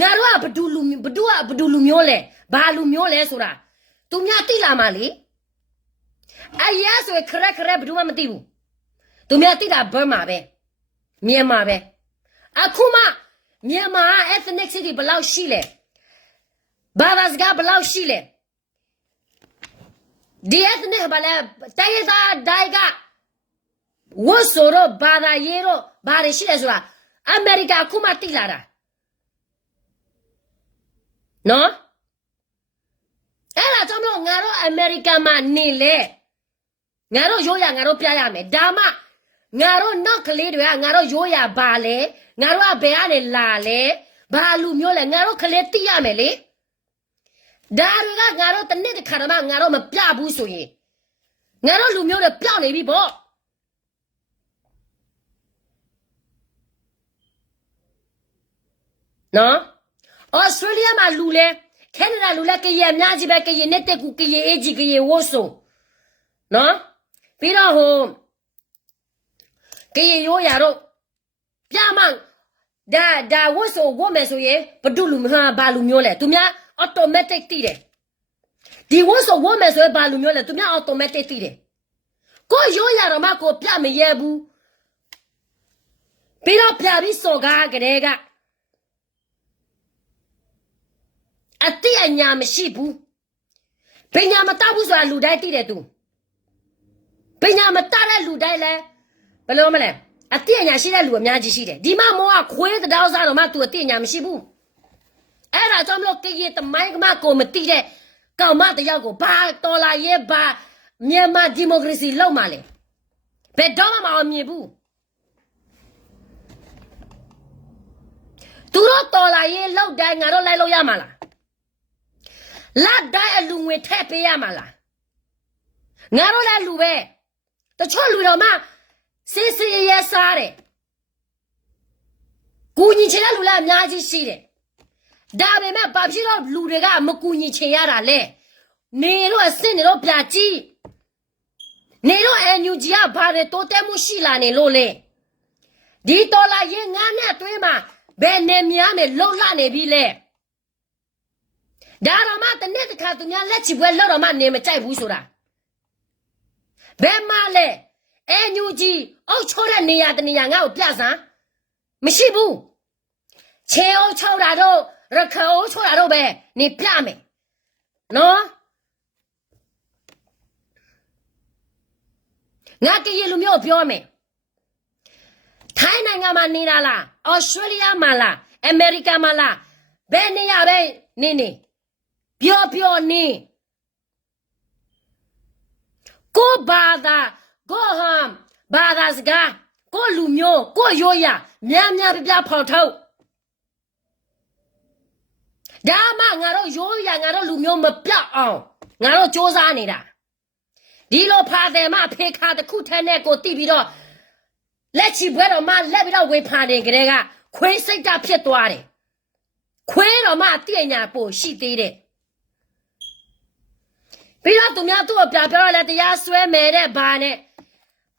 ငါတို့ကဘဒူလူမျိုးလဲဘာလူမျိုးလဲဆိုတာသူများသိလာမှလေအရာဆိုခရက်ဘဒူမှမသိဘူးသူများသိတာဘယ်မှာပဲမြန်မာပဲအခုမှမြန်မာ ethnicity ဘယ်လောက်ရှိလဲဘာသာစကားဘယ်လောက်ရှိလဲဒီ ethnic ဘာလဲတိုင်းသားဒိုင်ကဝတ်ဆိုတော့ဘာသာရေးတော့ဘာတွေရှိလဲဆိုတာအမေရိကအခုမှသိလာတာနော်အဲ့ဒါကြောင့်တော့ငါတို့အမေရိကန်မှာနေလေငါတို့ရိုးရငါတို့ပြရမယ်ဒါမှငါတို့နောက်ကလေးတွေကငါတို့ရိုးရဘာလဲငါတို့ကဘယ်ကနေလာလဲဘာလူမျိုးလဲငါတို့ကလေးသိရမယ်လေဒါတွေကငါတို့တနေ့တစ်ခါတော့ငါတို့မပြဘူးဆိုရင်ငါတို့လူမျိုးတွေပြောင်းနေပြီပေါ့နော်ဩစတြေးလျမှာလူလဲကနေဒါလူလဲကရင်အများကြီးပဲကရင်နဲ့တက်ကူကရင်အေးကြီးကရင်ဝတ်ဆိုနော်ပြီးတော့ဟိုကရင်ရိုးရတော့ပြမဒါဝတ်ဆိုဝတ်မယ်ဆိုရင်ဘဒုလူဟာဘာလူမျိုးလဲသူများ automatic တည်တယ်ဒီဝတ်ဆိုဝတ်မယ်ဆိုရင်ဘာလူမျိုးလဲသူများ automatic တည်တယ်ကိုရိုးရတော့မှကိုပြမရဲဘူးပြီးတော့ပြပြီးစော်ကားကြတဲ့ကအတိအညာမရှိဘူးပညာမတောက်ဘူးဆိုတာလူတိုင်းသိတယ်သူပညာမတောက်တဲ့လူတိုင်းလဲဘယ်လိုမလဲအတိအညာရှိတဲ့လူအများကြီးရှိတယ်ဒီမှာမောကခွေးတောက်စားတော့မှသူအတိအညာမရှိဘူးအဲ့ဒါကြောင့်မလို့ကရင်တမိုင်းကမကိုမသိတဲ့ကောင်မတယောက်ကိုဘာတော်လာရဲ့ဘာမြန်မာဒီမိုကရေစီလောက်မှလဲဘယ်တော့မှမအောင်မြင်ဘူး သူတို့တော်လာရေးလောက်တိုင်းငါတို့လိုက်လို့ရမှာလားလက်တိုင်းအလူငွေထည့်ပေးရမှာလားငါတို့လည်းလူပဲတချို့လူတော်မှစစ်စစ်ရဲစားတယ်ကူညီချင်တဲ့လူလည်းအများကြီးရှိတယ်ဒါပေမဲ့ဘာဖြစ်လို့လူတွေကမကူညီချင်ရတာလဲနေတော့အစ်စ်နေတော့ပြကြည့်နေတော့အန်ယူဂျီကဘာတွေတိုးတက်မှုရှိလာနေလို့လဲဒီတော်လာရင်ငါနဲ့အတွင်းမှာဘယ်နေများနဲ့လှုပ်လာနေပြီလဲဒါတော့မှတနေ့တစ်ခါသူများလက်ချီပွဲလှုပ်တော့မှနေမကြိုက်ဘူးဆိုတာဘယ်မှလဲအန်ယူဂျီအုတ်ချိုးတဲ့နေရာတနေရာငါ့ကိုပြစမ်းမရှိဘူးချေအုတ်ချိုးတာတော့ရခအုတ်ချိုးတာတော့ပဲနေပြမယ်နော်ငါကလေးလူမျိုးပြောမယ်ထိုင်းနိုင်ငံမှာနေတာလားဩစတြေးလျမှာလားအမေရိကမှာလားဘယ်နေရာပဲနေပြောနေကိုဘာသာကိုဟမ်ဘာသာစကားကိုလူမျိုးကိုရိုးရများပြဖော်ထုတ်ဒါမှငါတို့ရိုးရငါတို့လူမျိုးမပြောက်အောင်ငါတို့စ조사နေတာဒီလိုဖာတယ်မဖေခါတခုထဲနဲ့ကိုတိပြီးတော့လက်ချီပွဲတော်မှလက်ပြီးတော့ဝေဖန်နေကြတဲ့ကခွေးစိတ်ဓာတ်ဖြစ်သွားတယ်ခွေးတော်မှတိညာပို့ရှိသေးတယ်ပြီးတော့သူများသူ့ကိုပြပြောတော့လဲတရားစွဲမယ်တဲ့ဘာနဲ့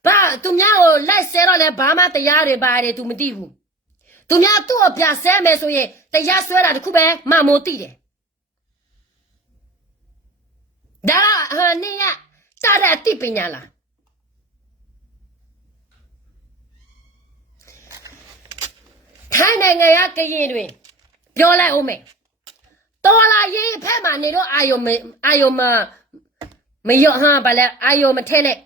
ဘာသူများကိုလက်ဆဲတော့လဲဘာမှတရားတွေပါတယ်သူမသိဘူးသူများသူ့ကိုပြဆဲမယ်ဆိုရင်တရားစွဲတာတခုပဲမမိုးသိတယ်ဒါဟာနေရစတဲ့အသိပညာလားထိုင်းနိုင်ငံရကရင်တွင်ပြောလိုက်အောင်မယ်တော်လာရေးဖက်မှာနေတော့အာယုံမရောဟာဘာလဲအာယုံမထဲနဲ့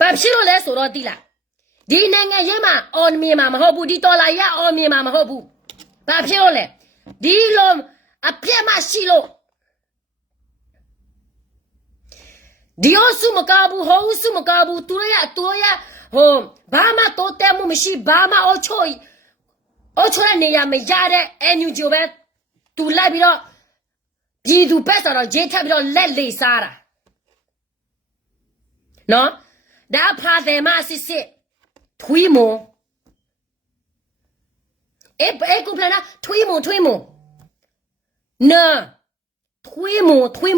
ဘာဖြစ်လို့လဲဆိုတော့တိလားဒီနိုင်ငံရေးမှာအော်မြေမှာမဟုတ်ဘူးဒီတော်လာရအော်မြေမှာမဟုတ်ဘူးဘာဖြစ်လို့လဲဒီလိုအပြက်မရှိလို့ဒီအဆုမကားဘူးဟိုအဆုမကားဘူးသူရဟိုဘာမှတိုးတက်မှုမရှိဘာမှအချို့နေရမရတဲ့အန်ယူဂျိုပဲသူလိုက်ပြီးတော့ပြည်သူပဲဆိုတော့ဂျေထပ်ပြီးတော့လက်လေစားတာနော်ဒါဖာတယ်မစစ်ထွေးမအေကူပလနာထွေးမနော်ထွေး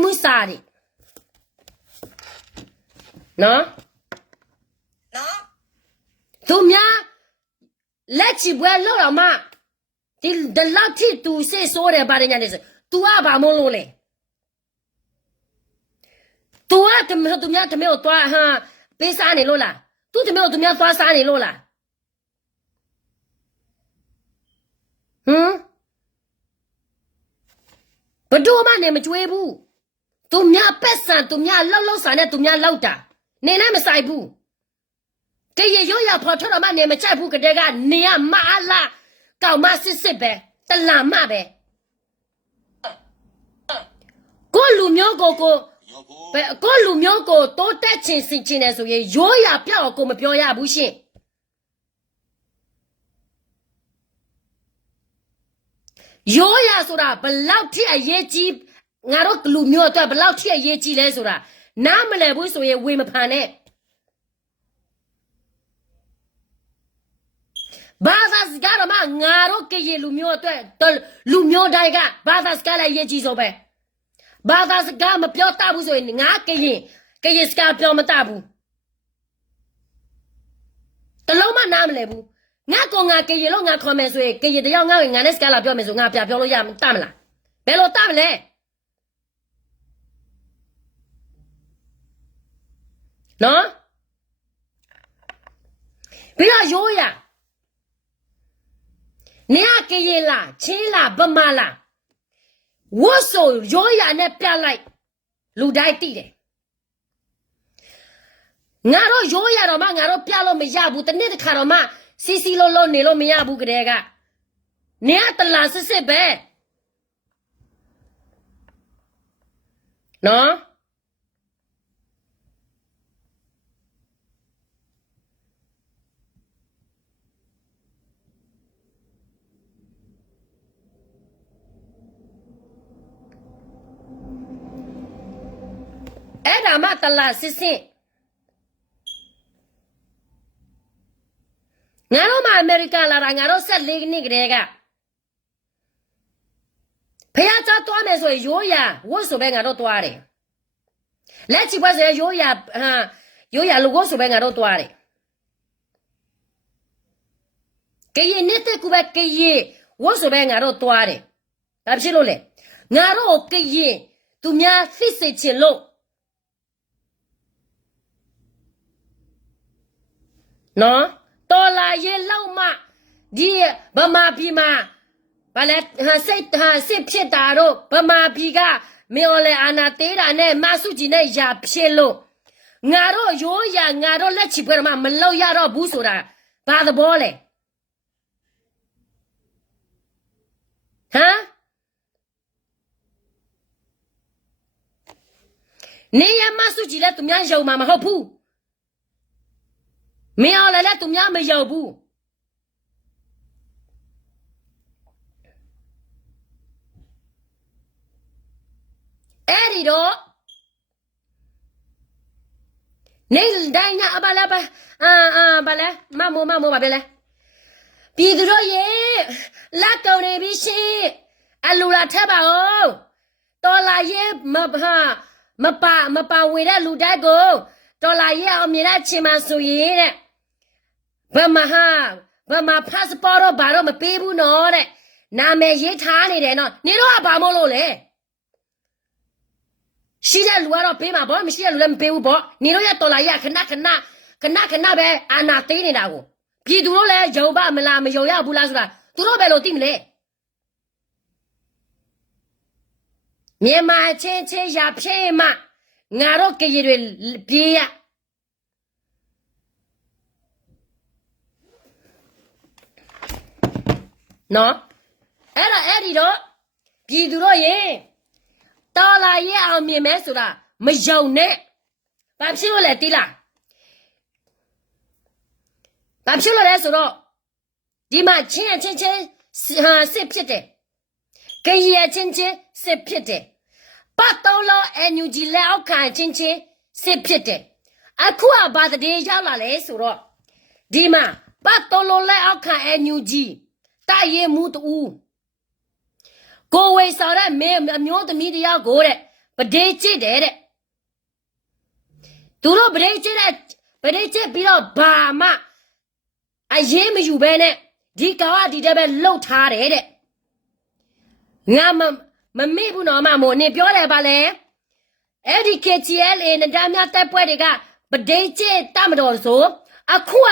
မစားတယ်နော်သူများလက်ချီပွဲလောက်တော့မှဒီလောက်ထိသူစေးဆိုးတယ်ပါတယ်ညာနေစ तू ကဘာမလို့လဲ तू ကသူများတမေကိုသွားဟာပေးစားနေလို့လား तू တမေကိုသူများသွားစားနေလို့လားဘယ်တော့မှနေမကြွေးဘူးသူများပက်ဆန်သူများလောက်ဆန်နဲ့သူများလောက်တာနေနဲ့မဆိုင်ဘူးတရေရိုးရဖော်ထွက်တော့မှနေမချိုက်ဘူးကတဲ့ကနေရမအားလားကောက်မစစ်ပဲတလာမပဲကိုလူမျိုးကိုတိုးတက်ချင်စင်ချင်တယ်ဆိုရင်ရိုးရပြောက်ကိုမပြောရဘူးရှင်ရိုးရဆိုတာဘလောက်ထိအရေးကြီးငါတို့လူမျိုးအတွက်ဘလောက်ထိအရေးကြီးလဲဆိုတာနားမလည်ဘူးဆိုရင်ဝေမဖန်နဲ့ဘာသာစကားတော့မှငါတို့ကရေလူမျိုးအတွက်လူမျိုးတိုင်းကဘာသာစကားလည်းရေးကြည့်ဆိုပဲဘာသာစကားမပြောတတ်ဘူးဆိုရင်ငါကရေစကားပြောမတတ်ဘူးတလုံးမနားမလဲဘူးငါကကရေလို့ငါခေါ်မယ်ဆိုရင်ကရေတယောက်ငါနဲ့စကားလာပြောမယ်ဆိုငါပြပြောလို့ရတတ်မလားဘယ်လိုတတ်မလဲနော်ပြီးတော့ရိုးရနေရကရေလားချင်းလားဗမာလားဝတ်ဆိုရိုးရနဲ့ပြလိုက်လူတိုင်းသိတယ်ငါတို့ရိုးရတော့မှငါတို့ပြလို့မရဘူးတနေ့တစ်ခါတော့မှစီလို့နေလို့မရဘူးကတည်းကနေရတလာစစ်ပဲနော် ဒါမှတလားစစ်စစ်ငါတို့မှအမေရိကန်လာတာငါတို့14နှစ်ကတည်းကဖះသားသွားမယ်ဆိုရင်ရိုးရာဝတ်ဆိုပဲငါတို့သွားတယ်လက်ချီပွဲဆိုရိုးရာလူဝတ်ဆိုပဲငါတို့သွားတယ်ကရင်နေတဲ့ကူပဲကရင်ဝတ်ဆိုပဲငါတို့သွားတယ်ဒါဖြစ်လို့လေငါတို့ကရင်သူများသိစေချင်လို့နော်တော်လာရဲ့လောက်မှဒီဗမာပြည်မှာဘာလဲစိတ်ဖြစ်တာတော့ဗမာပြည်ကမေော်လေအာနာတေးတာနဲ့မဆုကြီးနဲ့ရာဖြစ်လို့ငါတို့ရိုးရာငါတို့လက်ချီပွဲမှာမလောက်ရတော့ဘူးဆိုတာဘာသဘောလဲဟမ်နေရမဆုကြီးလည်းသူများယုံမှာမဟုတ်ဘူးမေော်လေလည်းသူများမယုံဘူးအဲ့ဒီတော့နေတိုင်းကအဘလာဘာဘာလဲမမိုးဘာပဲလဲပြည်သူတို့ရေလက်ကုန်နေပြီရှင်အလူလာထက်ပါဦးတော်လာရဲ့မပါဝေတဲ့လူတိုက်ကိုတော်လာရဲ့အောင်မြင်တဲ့ချင်းမဆိုရင်တဲ့ဗမာ passport တော့ဘာတော့မပေးဘူးနော်တဲ့နာမည်ရေးထားနေတယ်နော်နေတော့ဘာမို့လို့လဲရှိတဲ့လူကတော့ပေးမှာပေါ့မရှိတဲ့လူလည်းမပေးဘူးပေါ့နေတော့ရတော်လာရခဏပဲအာနာသိနေတာကိုပြည်သူတို့လည်းယုံပါမလားမယုံရဘူးလားဆိုတာသူတို့ပဲလို့သိမလဲမြန်မာချင်းရဖြစ်မှငါတို့ကြည်တွေပြေးရနော်အဲ့ဒီတော့ပြည်သူတို့ရေတော်လာရဲ့အောင်မြင်မဲဆိုတာမယုံနဲ့ဘာဖြစ်လို့လဲတိလားဘာဖြစ်လို့လဲဆိုတော့ဒီမှာချင်းစစ်ဖြစ်တယ်ကြည်ချင်းစစ်ဖြစ်တယ်ပတ်တော်လောအန်ယူဂျီလက်အောက်ခံချင်းစစ်ဖြစ်တယ်အခုကဘာတည်းရောက်လာလဲဆိုတော့ဒီမှာပတ်တော်လောလက်အောက်ခံအန်ယူဂျီတာရဲမှုတူကိုဝေဆောင်တဲ့မေအမျိုးသမီးတယောက်ကိုတဲ့ပဒေချစ်တယ်တဲ့သူတို့ပဒေချစ်ပြီးတော့ဘာမှအရေးမယူဘဲနဲ့ဒီကောင်ကဒီတဲ့ပဲလှုပ်ထားတယ်တဲ့ငါမမေ့ဘူးနော်မမို့နေပြောတယ်ပါလေအဲ့ဒီ KTLA နဲ့ဓာမြတက်ပွဲတွေကပဒေချစ်တမတော်ဆိုအခုက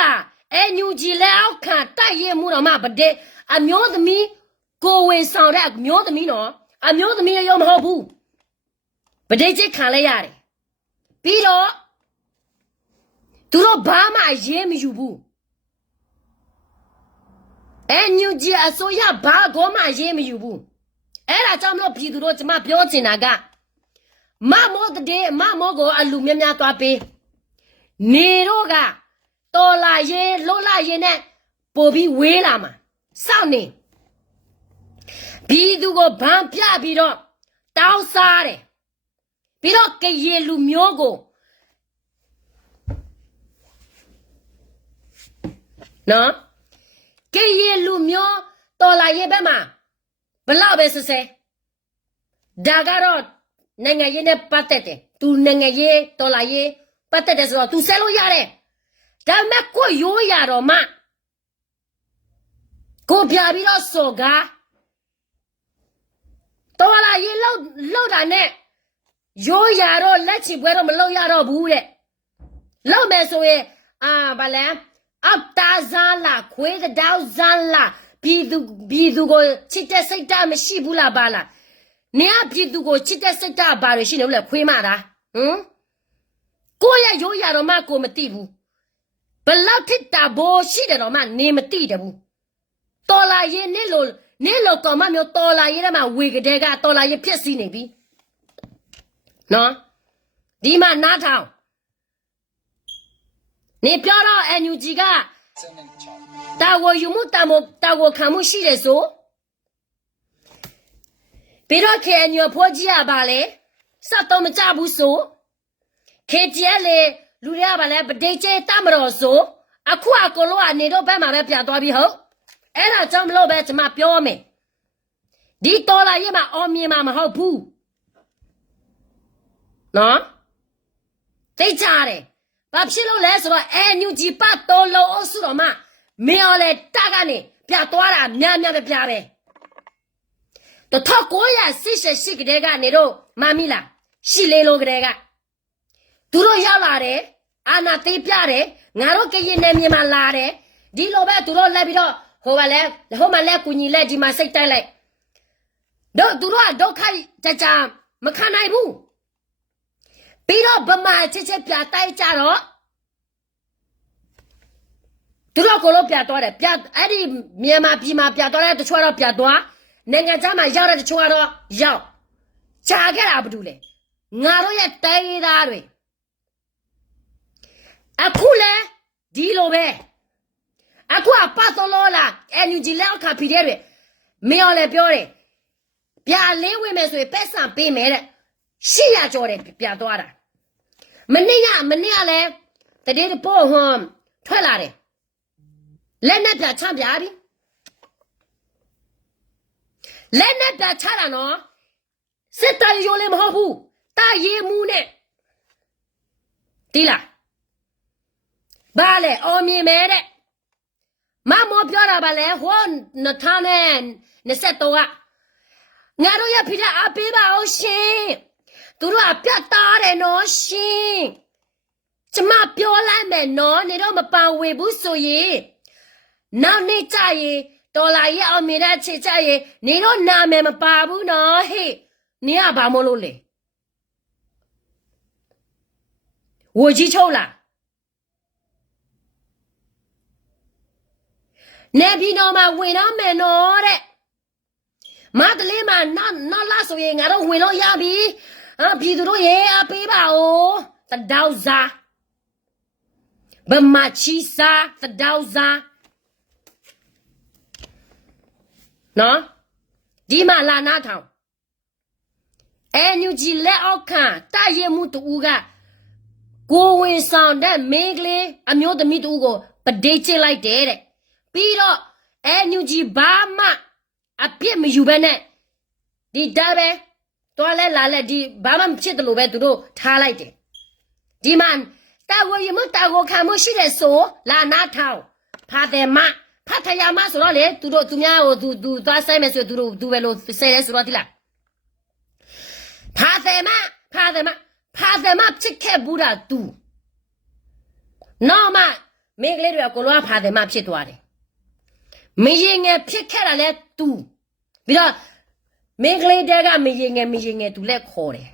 အန်ယူဂျီလက်အောက်ခံတိုက်ရဲမှုတော့မှပဒေအမျိုးသမီးကိုဝေဆောင်တဲ့အမျိုးသမီးနော်အမျိုးသမီးရောမဟုတ်ဘူးပဒေချစ်ခံလဲရတယ်ပြီးတော့သူတို့ဘာမှအရေးမယူဘူးအန်ယူဂျီအစိုးရဘာကောမှအရေးမယူဘူးအဲ့ဒါကြောင့်မလို့ပြည်သူတို့ကျွန်မပြောချင်တာကမမောကိုအလူများများသွားပေးနေတော့ကတော်လာရေးလှလာရေးနဲ့ပို့ပြီးဝေးလာမှာစောင့်နေပြည်သူကိုဗန်းပြပြီးတော့တောင်းစားတယ်ပြီးတော့ကရေလူမျိုးကိုနော်ကရေလူမျိုးတော်လာရေးဘက်မှာဘလောက်ပဲဆဲဒါကတော့နိုင်ငံရေးနဲ့ပတ်သက်တယ်သူနိုင်ငံရေးတော်လာရေးပတ်သက်တယ်ဆိုတော့သူဆဲလို့ရတယ်ဒါပေမဲ့ကိုရိုးရတော့မှကိုပြပြီးတော့စော်ကားတော်လာရေးလောက်တာနဲ့ရိုးရတော့လက်ချီပွဲတော့မလောက်ရတော့ဘူးတဲ့လောက်မယ်ဆိုရင်ဘာလဲအောက်တာဇာလာခွေးတောက်ဇာလာပြည်သူကိုချစ်တဲ့စိတ်ဓာတ်မရှိဘူးလားပါလားနေကပြည်သူကိုချစ်တဲ့စိတ်ဓာတ်ဘာတွေရှိနေလဲခွေးမတာကိုရဲ့ရိုးရတော့မှကိုမသိဘူးဘလောက်ထစ်တာဘောရှိတယ်တော့မှနေမသိတယ်ဘူးတော်လာရေးနေလို့ကောင်မမျိုးတော်လာရေးထဲမှာဝေကတဲ့ကတော်လာရေးဖြစ်စီနေပြီနော်ဒီမှာနားထောင်နေပြောတော့အန်ယူဂျီကတာဝယူမှုတာဝခံမှုရှိတယ်ဆိုပြီးတော့KNU ဖိုးကြီးရပါလေစတော့မကြဘူးဆို KGL လူရပါလဲပဒိတ်ကျတမတော်ဆိုအခုအကိုလို့ကနေတော့ဘက်မှာပဲပြသွားပြီဟုတ်အဲ့ဒါကြောင့်မလို့ပဲကျွန်မပြောမယ်ဒီတော်လာရဲ့မှာအော်မြင်မှာမဟုတ်ဘူးနော်သိကြတယ်ဘာဖြစ်လို့လဲဆိုတော့NUG ပတ်တော်လို့အဆုတော်မှမင်းော်လေတက်ကနေပြသွားတာများများပဲပြတယ်တထောက်988ကလေးကနေတော့မမီလားရှိလေလို့ကလေးကသူတို့ရောက်လာတယ်အာနာသိပြတယ်ငါတို့ကရင်နယ်မြေမှာလာတယ်ဒီလိုပဲသူတို့လက်ပြီးတော့ဟိုမှာလဲကူညီလက်ဒီမှာစိတ်တိုက်လိုက်သူတို့ကဒုက္ခတကြမခံနိုင်ဘူးပြီးတော့ဗမာချက်ပြတိုက်ကြတော့သူတို့ကိုလို့ပြသွားတယ်အဲ့ဒီမြန်မာပြည်မှာပြသွားတဲ့တချို့တော့ပြသွားနိုင်ငံခြားမှာရောက်တဲ့တချို့ကတော့ရောက်ကြာခဲ့တာဘာလို့လဲငါတို့ရဲ့တိုင်းသားတွေအခုလဲဒီလိုပဲအခုအပတ်တော်လို့လား NUG လက်အခါဖိတဲ့တွေမင်းလည်းပြောတယ်ပြလေးဝင်မယ်ဆိုရင်ပက်ဆံပေးမယ်တဲ့800ကျော်တယ်ပြသွားတာမနေ့ကလည်းတတိတပို့ဟွန်ထွက်လာတယ်လက်နဲ့ပြချပြပြီလက်နဲ့ပြချတာနော်စစ်တရိုးလည်းမဟုတ်ဘူးတာရီမူနဲ့တီးလားဘာလဲအော်မြင်မဲတဲ့မမောပြောတာပါလဲဟို2023ကငါတို့ရဖိတာအပေးပါအောင်ရှင်သူတို့အပြတ်သားတယ်နော်ရှင်ကျမပြောလိုက်မယ်နော်နေတော့မပန်ဝေဘူးဆိုရင်နောက်နေ့ကြရင်ဒေါ်လာရဲ့အောင်မြင်တဲ့ချေကြရင်နေတော့နာမည်မပါဘူးနော်ဟေ့နင်ကဘာမို့လို့လဲဝကြီးချုပ်လားနေပြည်တော်မှာဝင်တော့မယ်နော်တဲ့မတလေးမှာနောက်လာဆိုရင်ငါတို့ဝင်လို့ရပြီပြည်သူတို့ရေအပေးပါဦးတဒေါဇာဗမာချီစာတဒေါဇာနော်ဒီမှာလာနာထောင်NUG လက်အောက်ခံတရမှုတူကကိုဝင်ဆောင်တဲ့မင်းကလေးအမျိုးသမီးတူကိုပဒိတ်ချလိုက်တယ်တဲ့ပြီးတော့NUG ဘာမှအပြစ်မယူဘဲနဲ့ဒီဒါပဲတော်လဲလာလဲဒီဘာမှမဖြစ်တယ်လို့ပဲသူတို့ထားလိုက်တယ်ဒီမှာတာဝရမတာကိုခံမှုရှိတယ်ဆိုလာနာထောင်ဖာတယ်မဖတ်ထရမဆိုတော့လေသူများကိုသူသွားဆိုင်မယ်ဆိုသူပဲလို့ဆဲရဲဆိုတော့ဒီလားဖာတယ်မချစ်ခဲ့ဘူးတာသူနော်မမင်းကလေးတွေကကိုလောဖာတယ်မဖြစ်သွားတယ်မရင်ငယ်ဖြစ်ခဲ့တာလဲသူပြီးတော့မင်းကလေးတဲကမရင်ငယ်သူလက်ခေါ်တယ်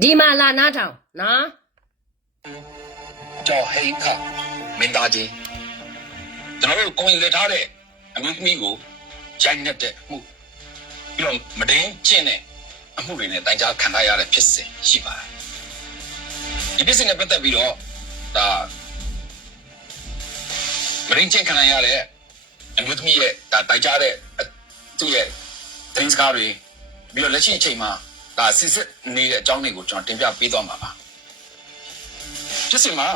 ဒီမှာလာနားထောင်နော်ကြော်ဟိခမင်းသားကြီးကျွန်တော်တို့ကိုရင်လက်ထားတဲ့အမျိုးသမီးကိုရိုက်နှက်တဲ့မှုပြီးတော့မတင်းကျင့်တဲ့အမှုတွေနဲ့တိုင်ကြားခံထားရတဲ့ဖြစ်စဉ်ရှိပါတယ်ဒီဖြစ်စဉ်နဲ့ပတ်သက်ပြီးတော့ဒါမတင်းကျင့်ခံရတဲ့အမျိုးသမီးရဲ့ဒါတိုင်ကြားတဲ့သူ့ရဲ့သတင်းစကားတွေပြီးတော့လက်ရှိအချိန်မှာဒါစစ်နေတဲ့အကြောင်းတွေကိုကျွန်တော်တင်ပြပေးသွားမှာပါဖြစ်စဉ်မှာ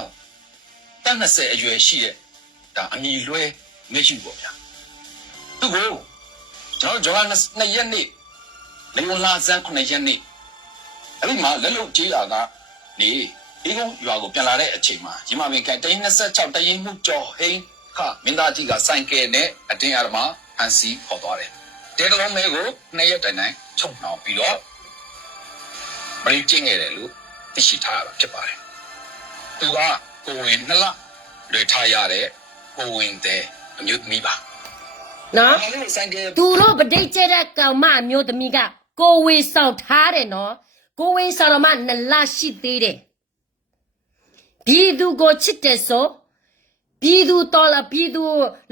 တန်း20အရွယ်ရှိတဲ့ဒါအမည်လွဲမျက်ရှိပေါ့ဗျာသူကိုကျွန်တော်ဂျော်2ရက်နေ့လေဝန်လာဇန်9ရက်နေ့အဲ့ဒီမှာလက်လုံကြေးရကနေအေးကုန်းရွာကိုပြန်လာတဲ့အချိန်မှာညီမမင်းကန်26တရင်မှုကျော်ဟိန်းခမင်းသားကြီးကစိုင်ကဲနဲ့အတင်းအဓမ္မဖန်စီခေါ်သွားတယ်တဲတလုံးမဲကို2ရက်တိုင်ချုံနှောင်ပြီးတော့မရင်းကျင်းခဲ့တယ်လို့သိရှိထားရတာဖြစ်ပါတယ်သူကကိုဝင်2လလွေထားရတဲ့ကိုဝင်တဲ့အမျိုးသမီးပါနော်သူတို့ပဒိတ်ကျတဲ့ကောင်မအမျိုးသမီးကကိုဝေဆောင်ထားတယ်နော်ကိုဝေဆောင်တော့မှ2လရှိသေးတယ်ပြည်သူကိုချစ်တယ်ဆိုပြည်သူတော်လာပြည်သူ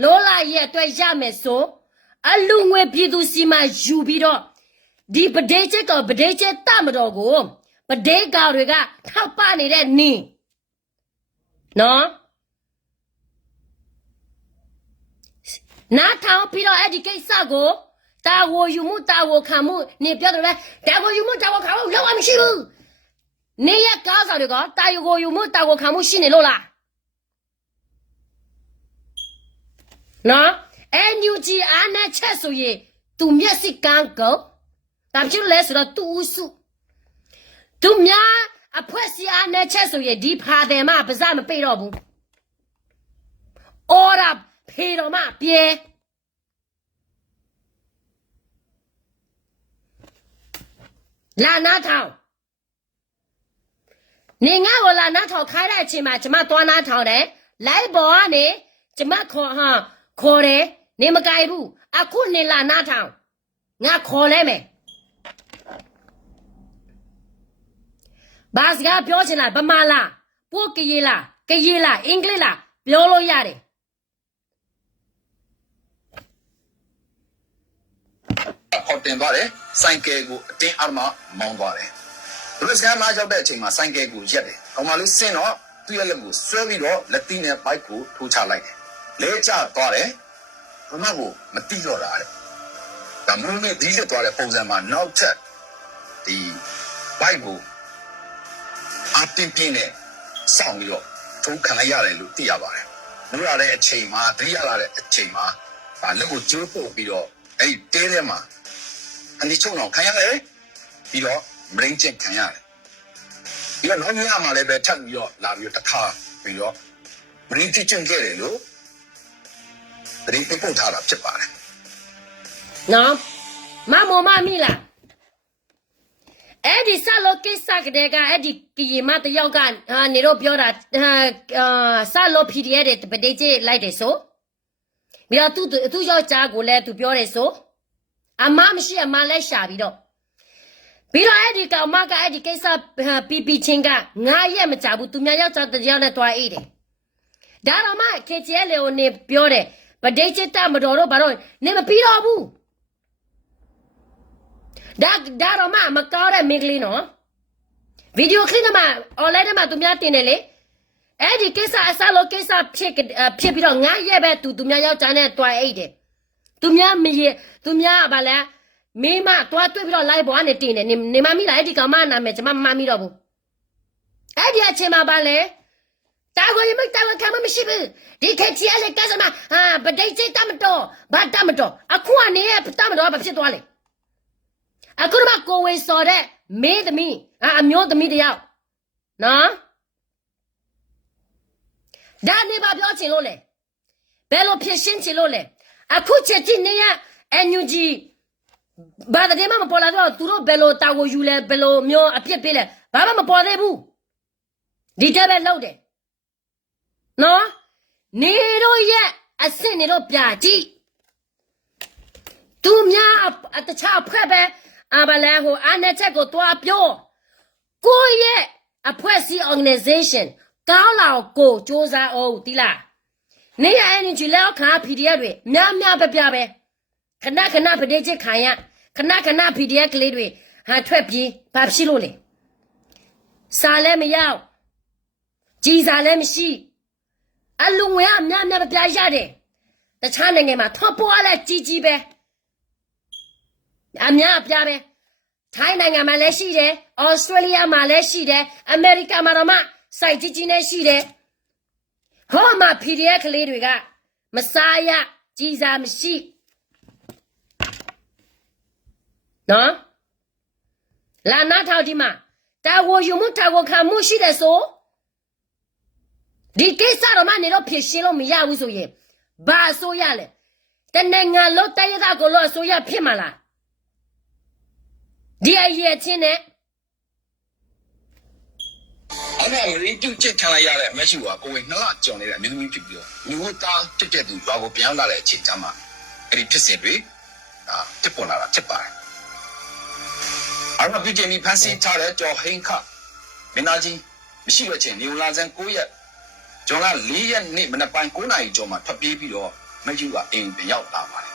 လောလာရဲ့အတွက်ရမယ်ဆိုအလူငွေပြည်သူစီမယူပြီးတော့ဒီပဒိတ်ကျကပဒိတ်ကျတမတော်ကိုပဒိတ်ကောင်တွေကထောက်ပနေတဲ့နင်းနော်နားထောင်ပြီးတော့အဲ့ဒီကိစ္စကို တာဝယူမှုတာဝခံမှုနေပြောတယ်လေတာဝယူမှုတာဝခံမှုလောက်အောင်ရှိဘူးနေရကားစားတွေကတာဝယူမှုတာဝခံမှုရှိနေလို့လားနော် NUG အားနဲ့ချက်ဆိုရင်သူမျက်စိကန်းကောဒါဖြစ်လဲဆိုတော့သူဥစုသူများအဖွဲစီအားနဲ့ချက်ဆိုရင်ဒီဖာတယ်မပါစမပိတ်တော့ဘူးအော်ရာဖေတော်မပြေလာနာထောင်နေငါ့ကိုလာနာထောင်ခိုင်းတဲ့အချိန်မှာကျမသွားနာထောင်တယ်လိုက်ပေါ်ကနေကျမခေါ်တယ်နေမကြိုက်ဘူးအခုနေလာနာထောင်ငါခေါ်လဲမယ်ဘာစကားပြောချင်လားဗမာလားပို့ကရေးလားအင်္ဂလိပ်လားပြောလို့ရတယ်ဟောတင်သွားတယ်ဆိုင်ကယ်ကိုအတင်းအဓမ္မမောင်းသွားတယ်ဘယ်စကားမှရောက်တဲ့အချိန်မှာဆိုင်ကယ်ကိုရက်တယ်အောင်မလေးစင်းတော့သူ့ရဲ့လက်ကိုဆွဲပြီးတော့လက်သီးနဲ့ဘိုက်ကိုထိုးချလိုက်တယ်လဲကျသွားတယ်ဘမကိုမတိတော့တာတဲ့ဒါမှမဟုတ်ဒီလက်သွားတဲ့ပုံစံမှာနောက်ထပ်ဒီဘိုက်ကိုအတင်းပြင်းနဲ့စောင့်ပြီးတော့ထုံးခံလိုက်ရတယ်လို့သိရပါတယ်လို့ရတဲ့အချိန်မှာတတိယလာတဲ့အချိန်မှာလက်ကိုကျိုးပို့ပြီးတော့အဲ့ဒီတဲထဲမှာအနိချုံအောင်ခံရတယ်ပြီးတော့မရင်းကျင်ခံရတယ်ပြီးတော့နောက်ညမှာလည်းပဲထပ်ပြီးတော့လာပြီးတော့တစ်ခါပြီးတော့မရင်းကျင်ခဲ့တယ်လို့တတိပိတ်ထားတာဖြစ်ပါတယ်နော်မမမိလားအဲ့ဒီဆလောကိစ္စကတဲ့ကအဲ့ဒီကီမတယောက်ကနေတော့ပြောတာဆလော PDF တဲ့ပဒေးကြီးလိုက်တယ်ဆိုပြီးတော့သူယောက်ျားကိုလည်းသူပြောတယ်ဆိုအမမရှိအမလည်းရှာပြီးတော့အဲ့ဒီကောင်မကအဲ့ဒီကိစ္စပီချင်းက9ရက်မကြာဘူးသူများယောက်ျားတရားနဲ့တွားအေးတယ်ဒါတော့မှ KCL ကိုနေပြောတယ်ပဒေးကြီးတမတော်တော့ဘာလို့နေမပြီးတော့ဘူးဒါတော့မှမကောင်းတဲ့မိန်းကလေးနော်ဗီဒီယိုခလစ်မှာ online မှာသူများတင်တယ်လေအဲ့ဒီကိစ္စအစလို့ကိစ္စဖြစ်ပြီးတော့9ရက်ပဲသူများယောက်ျားနဲ့တွားအိတ်တယ်သူများဗာလဲမိမတွားတွေ့ပြီးတော့ live ပေါ်ကနေတင်တယ်နေမမိလားအဲ့ဒီကောင်မနာမည်ကျွန်မမမိတော့ဘူးအဲ့ဒီအချိန်မှာဗာလဲတာကိုရမတာကိုခံမရှိဘူးဒီခက်ချီရလေကစားမှာပဒိတ်စိတ်တမတော်ဘာတမတော်အခုကနေတမတော်ဘာဖြစ်သွားလဲအခုမှကိုဝေစော်တဲ့မေးသမီးအမျိုးသမီးတယောက်နော်ဒါနေပါပြောချင်လို့လေဘယ်လိုဖြစ်ရှင်းချင်လို့လဲအခုချက်ချင်းနေရNUGဘာတဲ့မှမပေါ်လာတော့သူတို့ဘယ်လိုတာကိုယူလဲဘယ်လိုမျိုးအပြစ်ပေးလဲဘာမှမပေါ်သေးဘူးဒီတက်ပဲလောက်တယ်နော်နေတော့ရဲ့အစ်စ်နေတော့ပြကြည့်သူများတခြားဖက်ပဲဘာလဲဟိုအနဲ့ချက်ကိုတွားပြောကိုရဲ့အဖွဲ့အစည်း organization ကောင်းလာကိုစ조사အောင်တိလားနေရ energy လောက်ခါ PDF တွေများပြပဲခဏပဒေးချစ်ခံရခဏ PDF ကလေးတွေထွက်ပြေးဘာဖြစ်လို့လဲစားလည်းမရောက်ကြီးစားလည်းမရှိအလူငွေအများပြရတယ်တခြားနိုင်ငံမှာထောက်ပေါ်လဲကြီးပဲအများပြပဲထိုင်းနိုင်ငံမှာလည်းရှိတယ်ဩစတြေးလျမှာလည်းရှိတယ်အမေရိကန်မှာတော့မှစိုက်ကြီးနဲ့ရှိတယ်ဟောမှာ PDF ကလေးတွေကမစားရကြီးစားမရှိနော်လာနာထောက်ဒီမှာတာဝယူမှုတာဝခံမှုရှိတယ်ဆိုဒီကိစ္စတော့မှနေတော့ဖြစ်ရှင်းလို့မရဘူးဆိုရင်ဘာအစိုးရလဲတနိုင်ငံလုံးတရရကိုလို့အစိုးရဖြစ်မှာလားဒီအရေးချင်းနဲ့အဲ့ဒါမင်းပြုတ်ချစ်ခံလိုက်ရတဲ့အမရှိကကိုယ်နှစ်လကြော်နေတဲ့အမျိုးသမီးဖြစ်ပြီးတော့မျိုးသားတက်တဲ့သူရွာကိုပြန်လာတဲ့အချိန်ကျမှအဲ့ဒီဖြစ်စဉ်တွေတက်ပေါ်လာတာဖြစ်ပါတယ်အဲ့တော့ပြည်မီဖန်စီထားတဲ့ကျော်ဟင်းခမင်းသားကြီးမရှိတဲ့အချိန်နေလာစံ9ရက်ကျော်က4ရက်နေ့မနက်ပိုင်း9နာရီကျော်မှာထွက်ပြေးပြီးတော့မယူကအိမ်ပြန်ရောက်လာပါတယ်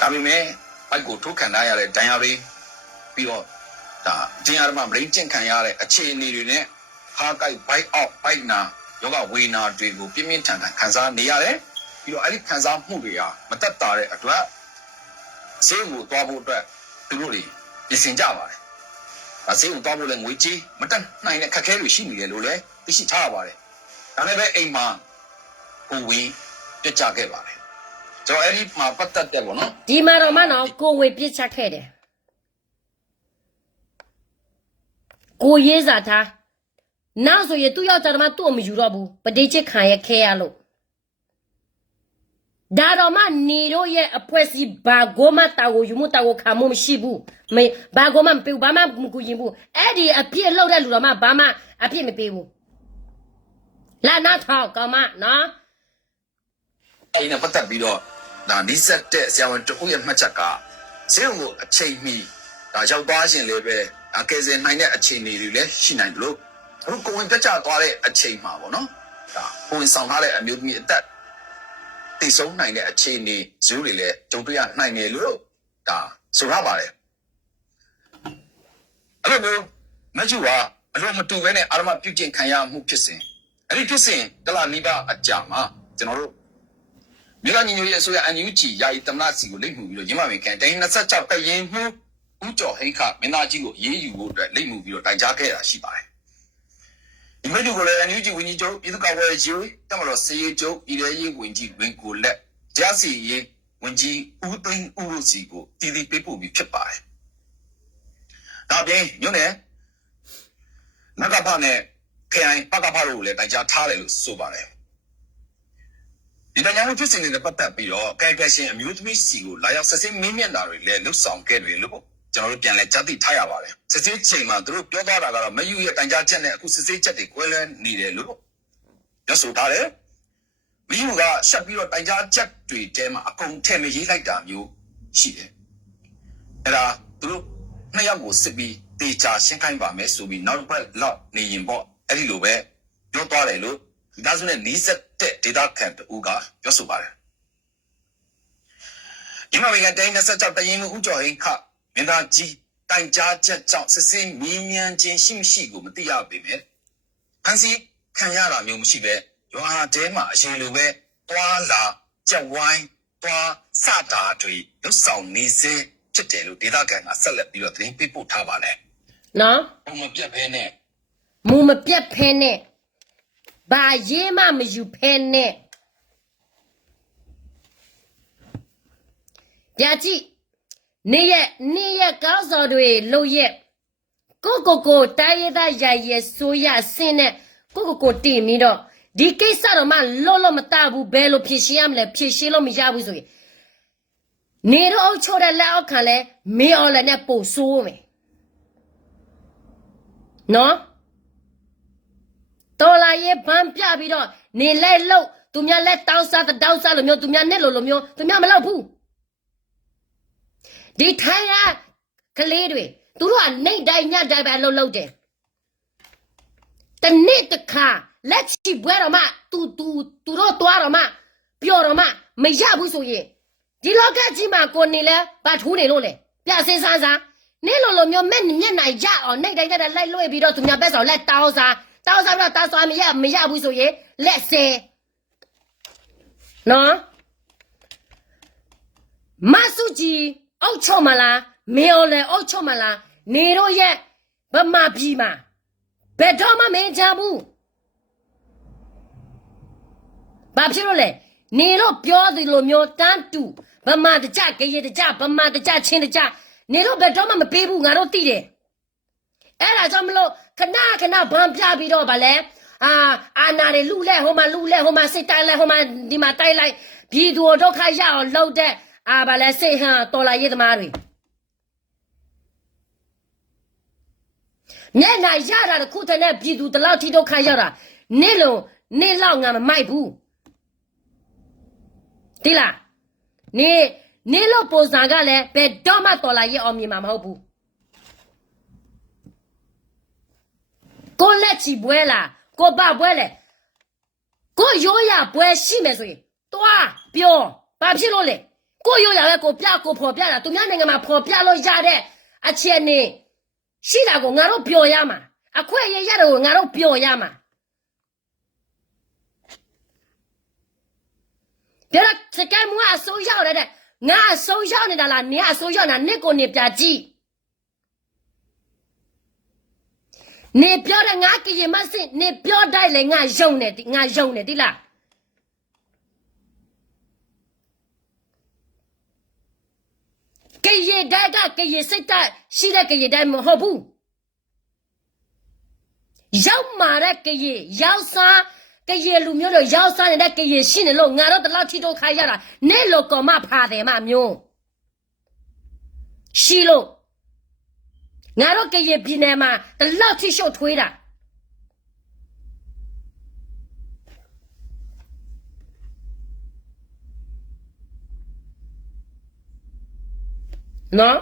ဒါပေမဲ့ဘိုက်ကိုထိုးခံထားရတဲ့ဒဏ်ရာတွေပြီးတော့တင်ရမှာမရင်းကျင့်ခံရတဲ့အခြေအနေတွေနဲ့ဟာကိုက်ဘိုက်အောက်ဘိုက်နာယောဂဝေနာတွေကိုပြင်းပြင်းထန်ထန်ခံစားနေရတယ်ပြီးတော့အဲ့ဒီခံစားမှုတွေဟာမတက်တာတဲ့အတွက် ဆေးကိုသွားဖို့အတွက်သူတို့တွေပြင်ဆင်ကြပါတယ်။ဆေးကိုသွားဖို့လည်းငွေကြေးမတက်နိုင်တဲ့ခက်ခဲတွေရှိနေတယ်လို့လည်းသိရှိထားရပါတယ်။ဒါနဲ့ပဲအိမ်မှာဟိုဝင်ပြစ်ကြခဲ့ပါတယ်။ကျွန်တော်အဲ့ဒီမှာပတ်သက်တယ်ပေါ့နော် ဒီမှာတော့မနော်ကိုဝေပြစ်ချခဲ့တယ်ကိုရေးစားထားနောက်ဆိုရင်သူ့ယောက်ျားတော်မသူ့အမယူတော့ဘူးပဋိချစ်ခံရခဲရလို့ဒါတော့မှနေတော့ရဲ့အဖွဲ့စီဘာကိုမတာကိုယူမတာကိုခံမမရှိဘူးမေဘာကိုမမပေးဘူးဘာမှမကူရင်ဘူးအဲ့ဒီအပြစ်လောက်တဲ့လူတော်မှဘာမှအပြစ်မပေးဘူးလာနာထောက်ကောင်မနော် ။အဲ့ဒီနဲ့ပတ်သက်ပြီးတော့ဒါနီးစက်တဲ့ဆရာဝန်တခုရဲ့မှတ်ချက်ကဆေးရုံကိုအချိန်မီဒါရောက်သွားရှင်လည်းပဲအကယ်စင်နိုင်တဲ့အခြေအနေတွေလည်းရှိနိုင်တယ်လို့အခုကိုဝင်ပြတ်ကျသွားတဲ့အချိန်မှာပေါ့နော်ဒါကိုဝင်ဆောင်ထားတဲ့အမျိုးသမီးအသက်တည်ဆုံးနိုင်တဲ့အခြေအနေဇူးတွေလည်းကြုံတွေ့ရနိုင်တယ်လို့ဒါဆိုရပါတယ်အဲ့လိုမျိုးမကျူကအလိုမတူဘဲနဲ့အာရမပြုတ်ကျင်ခံရမှုဖြစ်စဉ်အဲ့ဒီဖြစ်စဉ်တလနီးပါးအကြာမှာကျွန်တော်တို့မြေကညီညွတ်ရေးအစိုးရ NUG ယာယီသမ္မတစီကိုလိမ့်မှုပြီးတော့ရင်းမပင်ကန်တိုင်း26တရင်မှုဦးကျော်ဟိခမင်းသားကြီးကိုအေးအေးယူဖို့အတွက်လိမ့်မှုပြီးတော့တိုင်ကြားခဲ့တာရှိပါတယ်ဒီမဲ့သူကလည်း NUG ဝန်ကြီးချုပ်ပြည်သူ့ကာကွယ်ရေးတပ်မတော်စီရေးချုပ်ပြည်ထောင်ရေးဝန်ကြီးဝင်ကိုလက်ကြားစီရေးဝန်ကြီးဦးသိန်းဦးတို့စီကိုတည်တည်ပေးပို့ပြီးဖြစ်ပါတယ်ဒါပြင်ညွန့်နဲ့နဂဖနဲ့ခိုင်ပကဖတို့ကိုလည်းတိုင်ကြားထားတယ်လို့ဆိုပါတယ်ဒီတရားမှုဖြစ်စဉ်တွေပတ်သက်ပြီးတော့ကဲကဲရှင်အမျိုးသမီးစီကိုလာရောက်ဆက်စင်းမင်းမြတ်တာတွေလည်းလှုပ်ဆောင်ခဲ့တယ်လို့ကျွန်တော်တို့ပြန်လဲကြားသိထားရပါတယ်စစ်စစ်ချိန်မှာသူတို့ပြောသွားတာကတော့မယူရဲ့တိုင်ကြားချက်နဲ့အခုစစ်စစ်ချက်တွေကွဲလွဲနေတယ်လို့ရဆိုထားတယ်မယူကဆက်ပြီးတော့တိုင်ကြားချက်တွေတဲမှာအကုန်ထည့်မရေးလိုက်တာမျိုးရှိတယ်အဲ့ဒါသူတို့နှစ်ယောက်ကိုစစ်ပြီးတေချာရှင်းခိုင်းပါမယ်ဆိုပြီးနောက်တစ်ပတ်လောက်နေရင်ပေါ့အဲ့ဒီလိုပဲပြောသွားတယ်လို့ဒါဆိုရင်နီးစက်တဲ့ဒေတာခန့်တူကပြောဆိုပါတယ်ဒီမှာကတိုင်း26တရင်ဦးကျော်ဟိခမင်းသားကြီးတိုင်ကြားချက်ကြောင့်စစ်စင်းမြင်းမြန်းခြင်းရှိမရှိကိုမသိရပေမဲ့အန်စီခံရတာမျိုးမရှိပဲရွာတဲမှာအရင်လိုပဲတွာလာကြက်ဝိုင်းတွာစတာတွေလွတ်ဆောင်နေစေဖြစ်တယ်လို့ဒေတာခန့်ကဆက်လက်ပြီးတော့သတင်းပေးပို့ထားပါတယ်နော်ဘုံမပြတ်ဖဲနဲ့ မူမပြတ်ဖဲနဲ့ဘာရေးမှမယူဖဲနဲ့ကြကြည့်နေရဲ့ကောင်းစော်တွေလို့ရဲ့ကိုတိုင်းရတဲ့ရရဲ့ဆိုရအစင်းနဲ့ကိုတင်ပြီးတော့ဒီကိစ္စတော့မှလောမတဘူးဘယ်လိုဖြေရှင်းရမလဲဖြေရှင်းလို့မရဘူးဆိုရင်နေတော့အုပ်ချုပ်တဲ့လက်အောက်ခံလဲမေအော်လည်းနဲ့ပို့ဆိုးမယ်နော်တော်လာရဲ့ဘန်းပြပြီးတော့နေလဲလို့သူများလက်တောင်းစားလို့မျိုးသူများနဲ့လို့မျိုးသူများမလုပ်ဘူးဒီထိုင်းကလေးတွေသူတို့ကနေတိုင်းညတိုင်းပဲအလုပ်လုပ်တယ်တနေ့တစ်ခါလက်ချီပွဲတော့မှသူတို့သွားတော့မှပျော်တော့မှမရဘူးဆိုရင်ဒီလောကကြီးမှာကိုနေလဲဘာထူးနေလို့လဲပြစင်းစားနေလို့မျိုးမဲ့မျက်နိုင်ကြအောင်နေတိုင်းတဲ့လိုက်လွှဲပြီးတော့သူများဘက်ဆောင်လက်တောင်းစားပြီးတော့တာဆွာမရဘူးဆိုရင်လက်ဆဲနော်မဆုကြီးအောက်ချော့မလားမေော်လေအောက်ချော့မလားနေတော့ရဲ့ဗမာပြည်မှာဘယ်တော့မှမင်းချဘူးဘာဖြစ်လို့လဲနေတော့ပြောတယ်လို့မျိုးတန်းတူဗမာတကြကြရတကြဗမာတကြချင်းတကြနေတော့ဘယ်တော့မှမပေးဘူးငါတို့သိတယ်အဲ့ဒါကြောင့်မလို့ခဏဘန်ပြပြီးတော့ဗာလဲအာနာတွေလူလဲဟိုမှာစစ်တိုင်းလဲဟိုမှာဒီမှာတိုက်လိုက်ပြည်သူဒုက္ခရအောင်လှုပ်တဲ့ဗာလဲစိတ်ဟန်တော်လာရေးသမားတွေမျက်နှာရတာတခုတည်းနဲ့ပြည်သူတလောက်ထိဒုက္ခရတာနေလောက်ငါမမိုက်ဘူးတိလားနေလို့ပုံစံကလည်းဘယ်တော့မှတော်လာရေးအောင်မြင်မှာမဟုတ်ဘူးကိုလက်ချီပွဲလားကိုပပွဲလေကိုရိုးရပွဲရှိမယ်ဆိုရင်တွားပြောဘာဖြစ်လို့လဲကိုရိုးရပဲကိုပြကိုဖော်ပြတာသူများနိုင်ငံမှာဖော်ပြလို့ရတဲ့အခြေအနေရှိတာကိုငါတို့ပြောရမှာအခွင့်အရေးရတယ်ကိုငါတို့ပြောရမှာပြောတော့စကဲမွားအစိုးရရတဲ့ ငါအဆုံးရောက်နေတာလားနင်အဆုံးရောက်နေတာနင့်ကိုနေပြကြည့်နေပြောတဲ့ငါကရင်မစင်နေပြောတိုင်းလေငါယုံနေတိလားကရင်တိုင်းကကရင်စိတ်တရှိတဲ့ကရင်တိုင်းမဟုတ်ဘူးရောက်မာတဲ့ကရင်ရောက်စားကရင်လူမျိုးတို့ရောက်စားနေတဲ့ကရင်ရှိနေလို့ငါတို့တလောက်ထိတော့ခိုင်းရတာနဲ့လို့ကောမဖာတယ်မမျိုးရှိလို့ငါတို့ကရင်ပြည်နယ်မှာတလောက်ထိရှုပ်ထွေးတာနော်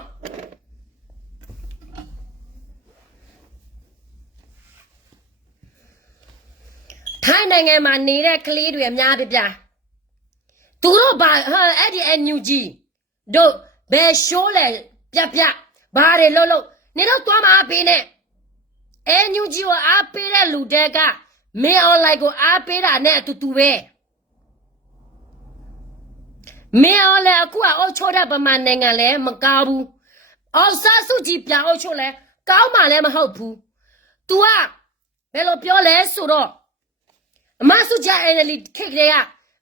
ထိုင်းနိုင်ငံမှာနေတဲ့ကလေးတွေအများပြသူတို့ဘာအဲ့ဒီအန်ယူဂျီတို့ဘယ်ရှိုးလဲပြဘာတွေလို့နေတော့သွားမှာအပေးနဲ့အန်ယူဂျီကိုအားပေးတဲ့လူတဲကမင်းအွန်လိုင်းကိုအားပေးတာနဲ့အတူတူပဲမင်းအွန်လိုင်းအခုအုပ်ချုပ်တဲ့ဗမာနိုင်ငံလဲမကောင်းဘူးအောင်ဆစုကြည်ပြအုပ်ချုပ်လဲကောင်းမှလည်းမဟုတ်ဘူး तू ကဘယ်လိုပြောလဲဆိုတော့အမစုကြအဲ့ဒီခိတ်ကလေးက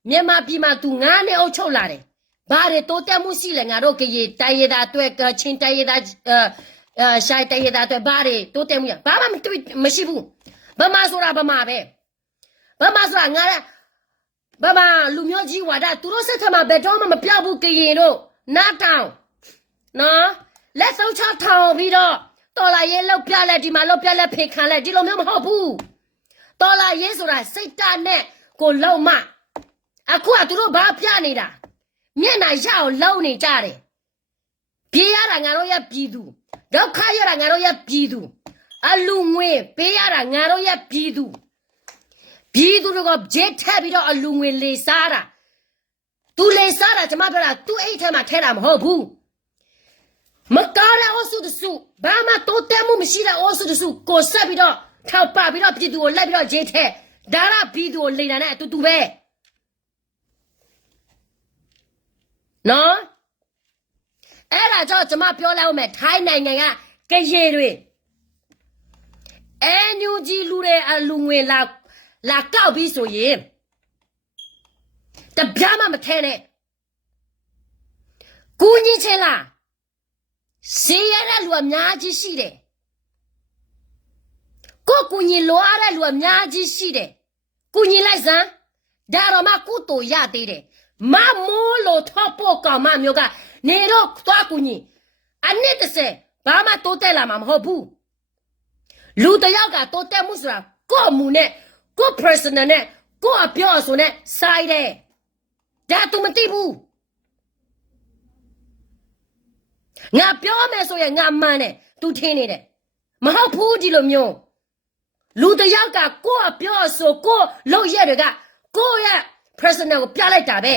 မြန်မာပြည်မှာ तू 9နှစ်အုပ်ချုပ်လာတယ်ဘာတွေတိုးတက်မှုရှိလဲငါတို့ကရေတိုင်းရတာအတွက်ကချင်းတိုင်းရတာရှိုင်းတိုင်းရတာအတွက်ဘာတွေတိုးတက်မှုရဘာမှမရှိဘူးဗမာဆိုတာဗမာပဲဗမာဆိုတာငါဗမာလူမျိုးကြီးဝါဒသူတို့စစ်ထမှာဘယ်တော့မှမပြောက်ဘူးကရင်တို့နားတောင်နော်လက်စုပ်ချထောင်ပြီးတော့တော်လာရေးလောက်ပြလဲဒီမှာလောက်ပြလဲဖေခံလဲဒီလိုမျိုးမဟုတ်ဘူးတော်လာရေးဆိုတာစိတ်တနဲ့ကိုလုံမအခုကသူတို့ဘာပြနေတာမျက်နှာရအောင်လုံနေကြတယ်ပြေးရတာငါတို့ရပြည်သူဒုက္ခရတာငါတို့ရပြည်သူအလူငွေပေးရတာငါတို့ရပြည်သူတို့ကဂျက်ထက်ပြီးတော့အလူငွေလေစားတာသူလေစားတာကျမပြောတာသူအိတ်ထဲမှာထဲတာမဟုတ်ဘူးမကားတဲ့အဆုတဆုဘာမှတိုးတက်မှုမရှိတဲ့အဆုတဆုကိုဆက်ပြီးတော့ထောက်ပပြီးတော့ပြည်သူကိုလက်ပြီးတော့ဂျက်ထက်ဒါရပြည်သူကိုလေတာနဲ့အတူတူပဲနော်အဲ့ဒါကြောင့်ကျမပြောလိုက်အောင်မယ်ထိုင်းနိုင်ငံကကရေတွေအန်ယူဂျီလူတွေအလူငွေလာကောက်ပြီးဆိုရင်တပြားမှမထဲနဲ့ကူညီချင်လားစီရတဲ့လူအများကြီးရှိတယ်ကိုကူညီလိုအားတဲ့လူအများကြီးရှိတယ်ကူညီလိုက်စမ်းဒါတော့မှကုတူရသေးတယ်မမိုးလို့ထောက်ဖို့ကောင်မမျိုးကနေတော့သွားကူညီအနှစ်30ဘာမှတိုးတက်လာမှာမဟုတ်ဘူးလူတယောက်ကတိုးတက်မှုဆိုတာကို့မူနဲ့ကို့ personal နဲ့ကို့အပြောအဆိုနဲ့ဆိုင်တယ်ဒါ तू မသိဘူးငါပြောမယ်ဆိုရင်ငါမှန်တယ် तू ထင်းနေတယ်မဟုတ်ဘူးဒီလိုမျိုးလူတယောက်ကကို့အပြောအဆိုကို့လုပ်ရက်တွေကကိုယ့်ရဲ့ personal ကိုပြလိုက်တာပဲ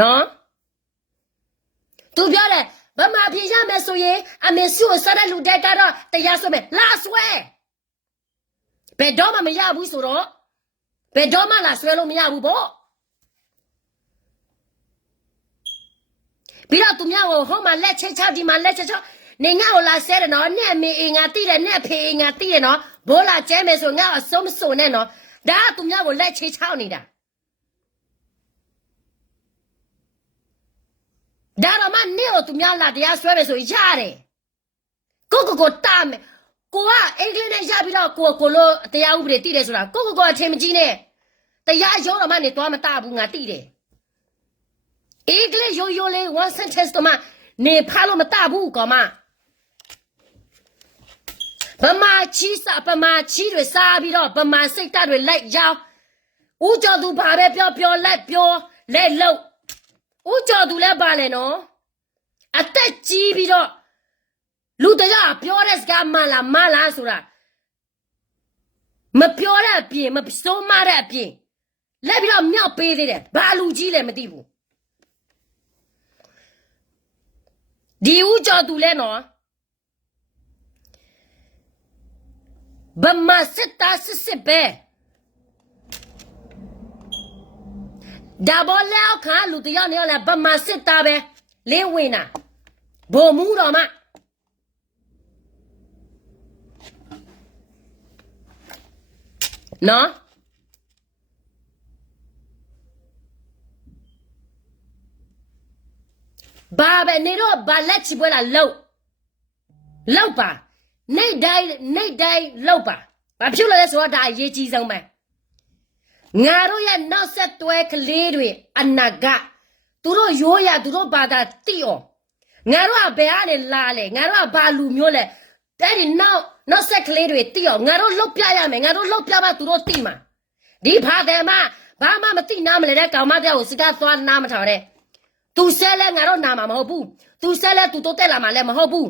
နော်သူပြောတယ်ဗမာပြည်ရမယ်ဆိုရင်အမေစုကိုစားတဲ့လူတက်ကတော့တရားစွဲမယ်လာဆွဲဘယ်တော့မှမရဘူးဆိုတော့ဘယ်တော့မှလာဆွဲလို့မရဘူးပေါ့ပြီးတော့သူများကိုဟိုမှာလက်ချက်ချဒီမှာလက်ချက်ချနေငါ့ကိုလာဆဲတယ်နော်နဲ့အမေအင်ငါတိတယ်နဲ့အဖေအင်ငါတိတယ်နော်ဘိုးလာကျဲမယ်ဆိုငါအဆုံးမစုံနဲ့နော်ဒါကသူများကိုလက်ချချနေတာဒါတော့မှနေကိုသူများလာတရားဆွဲမယ်ဆိုရတယ်ကိုတားမယ်ကိုကအင်္ဂလိပ်နဲ့ရပြီးတော့ကိုလို့တရားဥပဒေတည်တယ်ဆိုတာကိုအထင်မကြီးနဲ့တရားရောတော့မှနေသွားမတားဘူးငါတည်တယ်အင်္ဂလိပ်ရိုးလေး one sentence တော့မှနေဖားလို့မတားဘူးကောင်မဗမာချီတွေစားပြီးတော့ဗမာစိတ်ဓာတ်တွေလိုက်ရောက်ဦးကျော်သူဘာပဲပြောလက်လို့ဦးကျော်သူလည်းပါလေနော်အသက်ကြီးပြီးတော့လူတယောက်ပြောတဲ့စကားမလားဆိုတာမပြောတဲ့အပြင်မစိုးမတဲ့အပြင်လက်ပြီးတော့မြောက်ပေးသေးတယ်ဘာလူကြီးလဲမသိဘူးဒီဦးကျော်သူလဲနော် ဘာမစစ်တာစစ်ပဲဒါဘောလောက်ခါလူတယောက်နေရလဲဘာမစစ်တာပဲလေးဝင်နာဘုံမူတော်မနော်ဘာပဲနေတော့ဘာလက်ချပွဲလာလောက်ပါနေတိုင်းလောက်ပါဘာဖြစ်လို့လဲဆိုတော့ဒါအရေးကြီးဆုံးပဲငါတို့ရဲ့နောက်ဆက်တွဲကလေးတွေအနာဂတ်သူတို့ရိုးရသူတို့ဘာသာတိအောင်ငါတို့ကဘယ်ကနေလာလဲငါတို့ကဘာလူမျိုးလဲတဲ့ဒီနောက်ဆက်ကလေးတွေတိအောင်ငါတို့လုတ်ပြရမယ်ငါတို့လုတ်ပြမှသူတို့တိမှာဒီဘာတယ်မဘာမှမတိနားမလဲတဲ့ကောင်မတယောက်ကိုစကားသွားနားမထောင်တဲ့သူဆဲလဲငါတို့နာမှာမဟုတ်ဘူးသူဆဲလဲသူတို့တက်လာမှာလည်းမဟုတ်ဘူး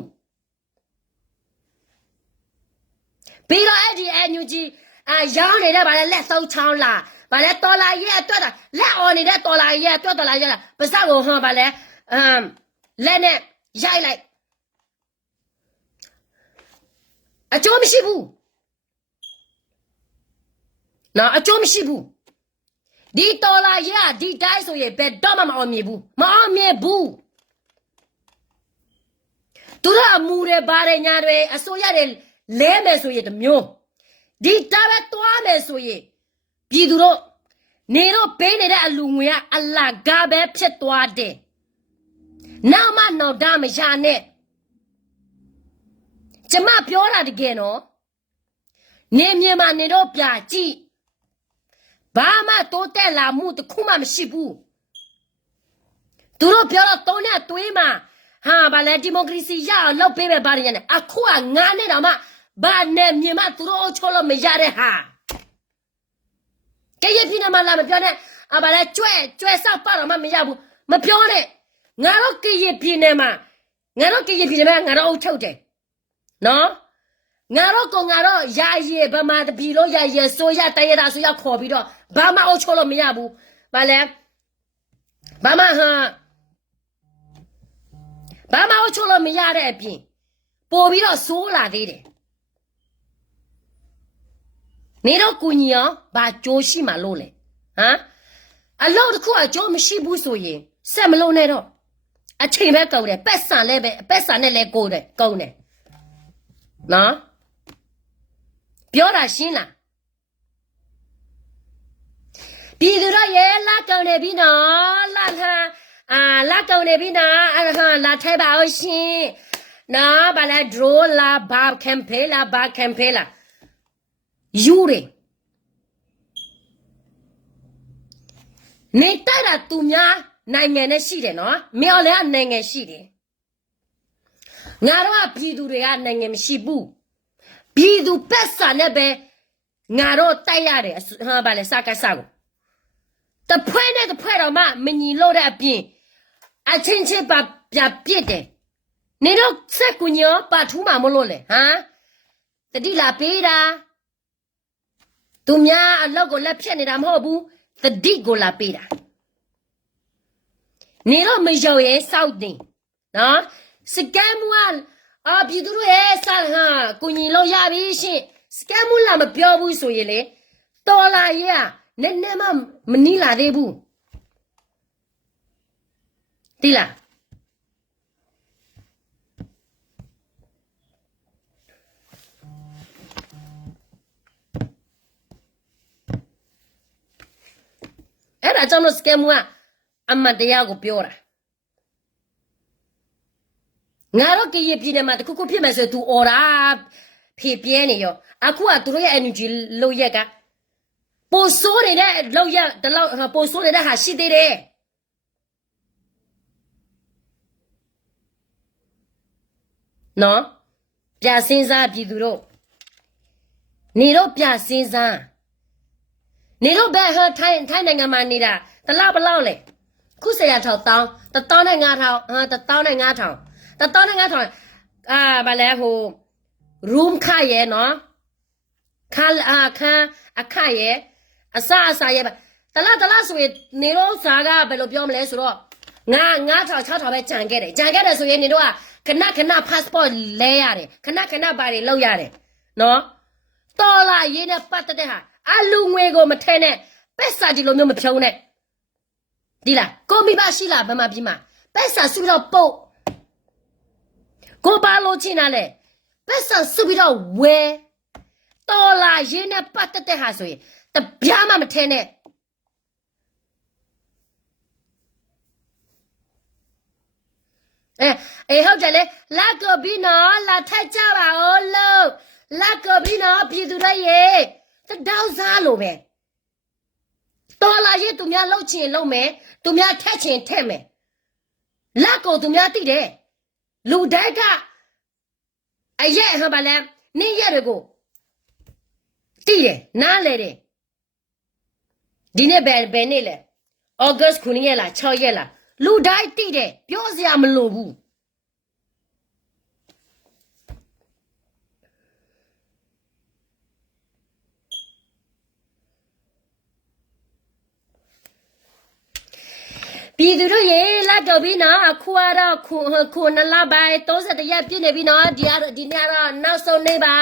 ပြီးတော့အဲ့ဒီအညူကြီးရောင်းနေတဲ့ဗာလဲလက်သုံးချောင်းလာဗာလဲတော်လာရဲ့အတွက်တာလက်အော်နေတဲ့တော်လာရဲ့အတွက်တော်လာရဲ့ပါစက်ကိုဟောဗာလဲလက်နဲ့ရိုက်လိုက်အကျိုးမရှိဘူးနော်အကျိုးမရှိဘူးဒီတော်လာရဲ့ဒီတိုင်းဆိုရင်ဘယ်တော့မှမအောင်မြင်ဘူးမအောင်မြင်ဘူးသူတို့အမူတွေဗားတွေညာတွေအစိုးရတွေလဲမယ်ဆိုရင်တမျိုးဒီတာပဲတွားမယ်ဆိုရင်ပြည်သူတို့နေတော့ပေးနေတဲ့အလူငွေကအလကားပဲဖြစ်သွားတယ်နောက်မှတော့ဒါမရနဲ့ကျမပြောတာတကယ်နော်နေမြေမှာနေတော့ပြကြည့်ဘာမှတိုးတက်လာမှုတစ်ခုမှမရှိဘူးသူတို့ပြောတော့တုံးနဲ့တွေးမှာဟာဗာလဲဒီမိုကရေစီရအောင်လုပ်ပေးမယ်ဗာရနဲ့အခုကငါနဲ့တော့မှဘာနဲ့မြေမသူတို့ချိုးလို့မရတဲ့ဟာကဲရပြင်းနေမှလာမပြောနဲ့ဗာလဲကျွဲဆောက်ပါတော့မှမရဘူးမပြောနဲ့ငါတို့ကရပြင်းနေမှာငါတို့အုပ်ချုပ်တယ်နော်ငါတို့ရာရည်ဗမာတပြီလို့ရာရည်ဆိုရတရတာဆိုရခေါ်ပြီးတော့ဘာမှအုပ်ချုပ်လို့မရဘူးဗာလဲဘာမှအုပ်ချုပ်လို့မရတဲ့အပြင်ပို့ပြီးတော့ဆိုးလာသေးတယ်နေတော့ကူညီအောင်ဘာကြိုးရှိမှလို့လဲဟမ်အလောက်တစ်ခုအကျိုးမရှိဘူးဆိုရင်ဆက်မလို့နဲ့တော့အချိန်ပဲကုန်တယ်ပက်ဆန်နဲ့လည်းကုန်တယ်နော်ပြောတာရှင်းလားပြည်သူတို့ရဲ့လာကုန်နေပြီနော်လာကုန်နေပြီနော်လာထိုင်ပါအောင်ရှင်နော်ဘာလဲဒရိုးလာဘာကမ်ဖေးလာယူရနေတာသူများနိုင်ငံနဲ့ရှိတယ်နော်မြော်လဲနိုင်ငံရှိတယ်ငါတို့ကပြည်သူတွေကနိုင်ငံမရှိဘူးပြည်သူပက်စာနဲ့ပဲငါတို့တိုက်ရတယ်ဟာဗာလဲစကားစားကိုတဖွဲနဲ့တဖွဲတော့မှမညီလို့တဲ့အပြင်အချင်းပါပြပြစ်တယ်နေတော့စက်ကူညောပါထူးမှာမလို့လေဟမ်တတိလာပေးတာသူများအလောက်ကိုလက်ဖြတ်နေတာမဟုတ်ဘူးတတိကိုလာပေးတာနေတော့မရောရဲစောက်တင်နော်စကမ်မွာပြည်သူတို့ရဲ့ဆန်ဟာကိုညီလို့ရပြီရှင်စကမ်မူလာမပြောဘူးဆိုရင်လေတော်လာရနည်းနည်းမှမနီးလာသေးဘူးတိလားအဲ့ဒါကြောင့်လို့စကမ်မူကအမတရားကိုပြောတာငါတို့ကရပြည်နယ်မှာတခုခုဖြစ်မယ်ဆိုသူအော်တာဖြည့်ပြဲနေရောအခုကသူတို့ရဲ့ energy လို့ရက်ကပိုဆိုးနေတဲ့လောက်ရတလောက်ပိုဆိုးနေတဲ့ဟာရှိသေးတယ်နော်ပြစင်းစားပြည်သူတို့နေတော့ပြစင်းစားနေတော့ဘယ်ဟာထိုင်းနိုင်ငံမှာနေတာတလောက်ဘလောက်လဲခုစရာထောက်တောင်း1,500 ဗာလဲဟို room ခရဲနော်ခအခရဲအစရဲတလားဆိုရင်နေတော့စားကဘယ်လိုပြောမလဲဆိုတော့9,000 6,000ပဲကြံခဲ့တယ်ဆိုရင်နေတော့ခဏ passport လဲရတယ်ခဏဘာတွေလောက်ရတယ်နော် တော်လာရေးနဲ့ပတ်သက်တဲ့ဟာအလူငွေကိုမထဲနဲ့ပက်စာဒီလိုမျိုးမဖြုံးနဲ့ဒီလားကိုမိမရှိလားဗမာပြည်မှာပက်စာစုပြီးတော့ပုတ်ကိုပါလို့ချင်းလာလေပက်စာစုပြီးတော့ဝဲတော်လာရေးနဲ့ပတ်သက်တဲ့ဟာဆိုရင်တပြားမှမထဲနဲ့အေးဟုတ်တယ်လေလာကိုပြီးနော်လာထက်ကြပါဦးလို့လာကိုပြီးနော်ပြည်သူတွေရေတောက်စားလို့ပဲတော်လာရေးသူများလှုပ်ချင်လှုပ်မယ်သူများထက်ချင်ထက်မယ်လာကိုသူများသိတယ်လူတိုင်းကအရက်ဟန်ပါလဲနင်းရက်တွေကိုသိတယ်နားလေတယ်ဒီနေ့ဘယ်နေ့လဲဩဂတ်9ရက်လား6ရက်လားလူတိုင်းသိတယ်ပြောစရာမလိုဘူးပြည်သူတို့ရေလာတော့ပြီနော်အခုကတော့ခုနလပိုင်း31ရက်ပြည့်နေပြီနော်ဒီနေ့ကတော့နောက်ဆုံးနေ့ပါ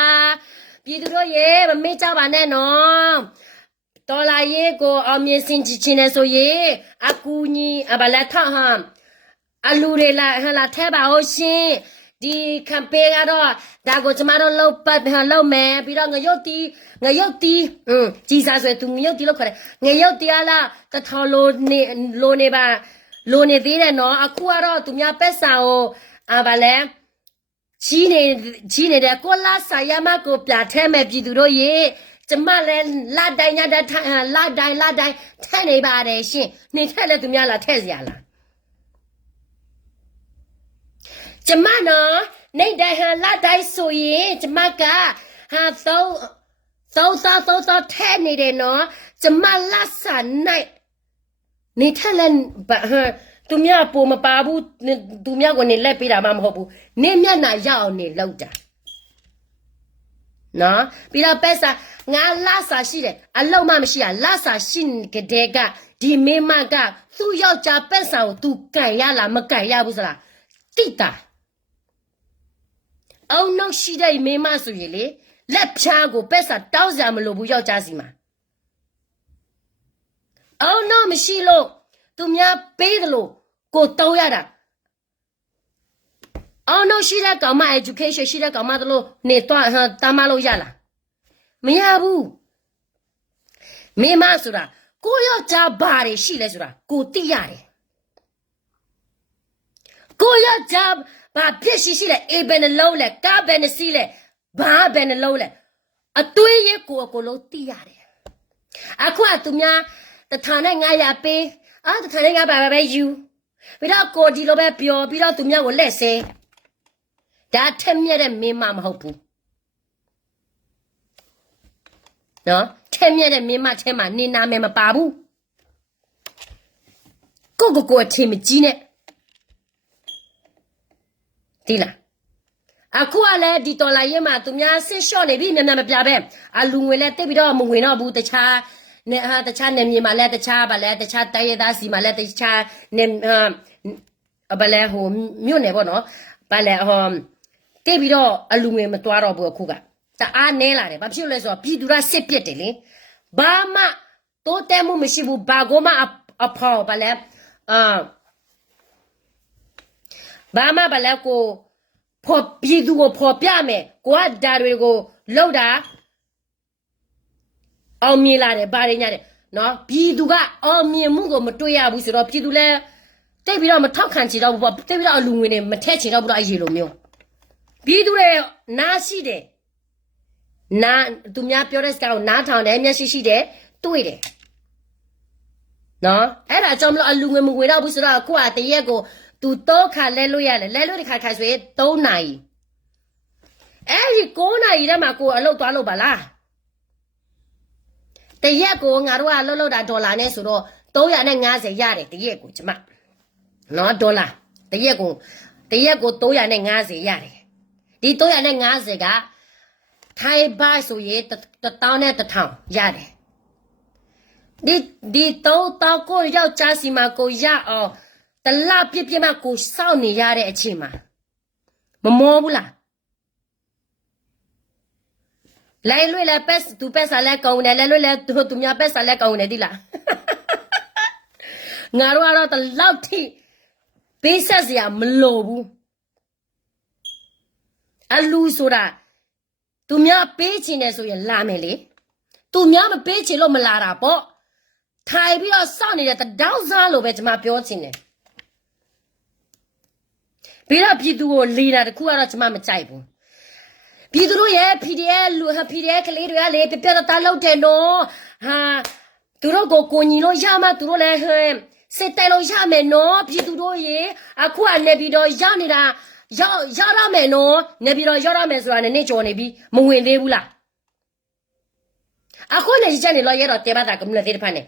ပြည်သူတို့ရေမမေ့ကြပါနဲ့နော်တော်လာရေးကိုအောင်မြင်စင်ချင်နေဆိုရင်အကူညီဗလာထဟမ်အလူတွေလာထဲပါဟုတ်ရှင်ဒီကမ်ပိန်းကတော့ဒါကိုကျမတို့လုပ်မယ်ပြီးတော့ငရုတ်တီကြီးစားဆိုသူငရုတ်တီလို့ခေါ်တယ်ငရုတ်တီလားတထော်လိုနေပါလိုနေသေးတယ်နော်အခုကတော့သူများပက်စာကိုဗလဲကြီးနေတဲ့ကိုလာဆာယမကိုပြထဲမဲ့ပြည်သူတို့ရေကျမလည်းလာတိုင်းညတဲ့လာတိုင်းထက်နေပါတယ်ရှင်နေထက်လဲသူများလာထက်စရာလားကျမနော်နေတဲ့လာတိုင်းဆိုရင်ကျမကဟာသောထဲနေတယ်နော်ကျမလာဆာနိုင်နေထက်လဲသူများပုံမပါဘူးသူများကိုနေလက်ပေးတာမှမဟုတ်ဘူးနေမျက်နှာရအောင်နေလောက်တာနော်ပြီးတော့ပက်စာငါလာစာရှိတယ်အလုံးမမရှိရလာစာရှိကြတဲ့ကဒီမိမကသူ့ယောက်ျားပက်စာကို तू ကန်ရလားမကန်ရဘူးစလားတိတာအောင်နှုတ်ရှိတဲ့မိမဆိုရင်လေလက်ဖြားကိုပက်စာတောင်းစရာမလိုဘူးယောက်ျားစီမှာအောင်နှုတ်မရှိလို့သူများပေးတယ်လို့ကိုတောင်းရတာအောင်နှုတ်ရှိတဲ့ကောင်မ education ရှိတဲ့ကောင်မတို့နေတော့တာမလို့ရလားမရဘူးမိမဆိုတာကိုယောက်ျားဘာတွေရှိလဲဆိုတာကိုသိရတယ်ကိုယောက်ျားဘာပြစ်ရှိလဲအေဘယ်နှလုံးလဲကားဘယ်နှစီးလဲဘာဘယ်နှလုံးလဲအသွေးရကိုအကိုလုံးသိရတယ်အခုကသူများ1900ပေး1900ပါပဲယူပြီးတော့ကိုဒီလိုပဲပြောပြီးတော့သူများကိုလက်ဆဲဒါထက်မြက်တဲ့မိမမဟုတ်ဘူးနော်ထဲမြက်တဲ့မင်းမထဲမှာနေနာမယ်မပါဘူးကိုအချင်းမကြီးနဲ့ဒီလားအခုကလည်းဒီတော်လာရဲမှာသူများဆစ်လျှော့နေပြီမြန်မပြပဲအလူငွေလည်းတိတ်ပြီးတော့မဝင်တော့ဘူးတခြားနေမြေမှာလည်းတခြားတိုင်ရသားစီမှာလည်းတခြားနေဗလဲဟိုမြို့နယ်ပေါ့နော်ဗလဲတိတ်ပြီးတော့အလူငွေမသွားတော့ဘူးအခုကတအားနဲလာတယ်ဘာဖြစ်လို့လဲဆိုတော့ပြည်သူကစစ်ပြစ်တယ်လေဘာမှတိုးတက်မှုမရှိဘူးဘာကိုမှအဖော်ဘာလဲဘာမှဘာလဲကိုဖော်ပြည်သူကိုဖော်ပြမယ်ကိုကဒါတွေကိုလောက်တာအောင်မြင်လာတယ်ဘာတွေညာတယ်နော်ပြည်သူကအောင်မြင်မှုကိုမတွေ့ရဘူးဆိုတော့ပြည်သူလည်းတိတ်ပြီးတော့မထောက်ခံချင်တော့ဘူးပေါ့တိတ်ပြီးတော့အလူငွေနဲ့မထက်ချင်တော့ဘူးတော့အရေးလိုမျိုးပြည်သူတွေနားရှိတယ်နာသူများပြောတဲ့စကားကိုနားထောင်တယ်မျက်ရှိရှိတယ်တွေ့တယ်နော်အဲ့ဒါကြောင့်မလို့အလူငွေမငွေတော့ဘူးဆိုတော့အခုကတရက်ကိုသူတော့ခါလဲလို့ရတယ်လဲလို့ဒီခါဆိုရင်3နာရီအဲ့ဒီ9နာရီတည်းမှာကိုအလုပ်သွားလို့ပါလားတရက်ကိုငါတို့ကလှုပ်တာဒေါ်လာနဲ့ဆိုတော့350ရတယ်တရက်ကိုကျမနော်ဒေါ်လာတရက်ကို350ရတယ်ဒီ350ကထိုင်ပါဆိုရင်1000ရတယ်ဒီတော့ကိုယောက်ျားစီမှာကိုရအောင်တလပြည့်မှကိုစောင့်နေရတဲ့အချိန်မှာမမောဘူးလား来瑞来白都白啥来讲呢？来瑞来都么白啥来讲呢？的啦，我说的老天，白啥子呀？没老不，啊，路说啦，都么白钱呢？所以拉没嘞，都么白钱了没拉啦不？太不要上你的，他到啥路呗？怎么表情呢？别让皮多累了，苦了怎么没在乎？皮多也皮的路和皮的可累的呀累，别到大老天喏哈，多少个过年了下嘛，多少来很，谁带了下面喏？皮多也啊，苦啊那边的下你啦，下他们喏，那边的下他们说那叫那边没问题不啦？啊，可能是讲你老爷老爹把他咁了，对的判呢。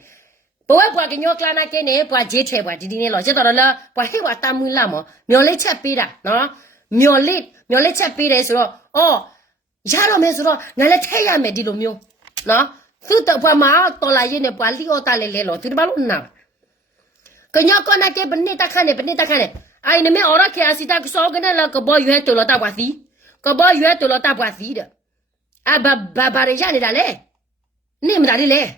不会把个鸟干那给呢，把节车把弟弟呢老接到了，把黑话打门了么？苗来吃背的，喏，苗来吃背的时候，哦，下了没时候，俺来太阳没地路苗，喏，都得把马到了人呢，把里奥打来来了，对吧？路那，个鸟干那给本地打看的，哎，你们奥拉开是打个少个那了，个包月到了大瓜子，个包月到了大瓜子的，啊，把人家的来嘞，你们哪里来？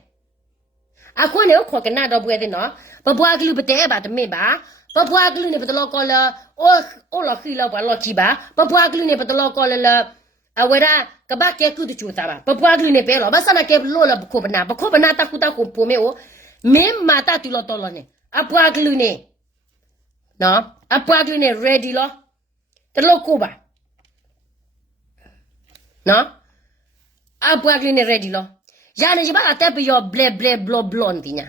啊，可能我看个那都不会的喏，不个路不带吧，都没吧，不个路呢不得老高了，我老黑了，我老几吧，不个路呢不得老高了，啊，为了个把该够的就咋吧，不个路呢别了，把上那该落了不可不拿打呼不没有，没马打对了到了呢，啊，不个路呢，喏，啊，不个路呢 ready 了，得老过吧，喏，啊，不个路呢 ready 了。呀，你把它带不要 blah blah blah blah 的呢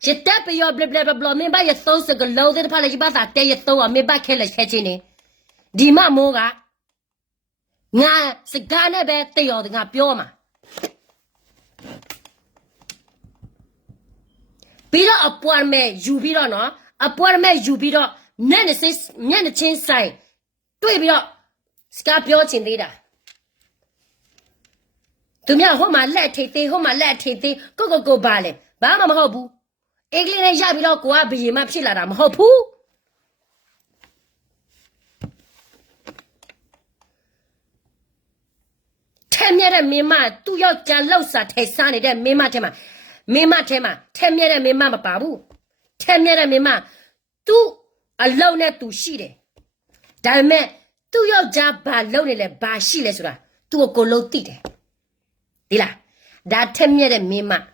？je tape yo bla bla bla 没把一搜是个老的怕了，就把它带一搜啊，没把开了开进呢。你妈么个？俺是干那边对要的俺表嘛。比了阿波没有比了呢，阿波没有比了，那的是那的青菜，对比了是个表情的的。对面好嘛来推推，好嘛来推推，个罢了，爸妈好不？一个人下比了过啊，不也嘛皮了的嘛好不？前面的密码都要将老师太上来的密码的嘛，前面的密码嘛巴不，前面的密码都啊老呢都是的，但是都要将把老的来把戏来说啦，都个老低的。对啦，那前面的密码，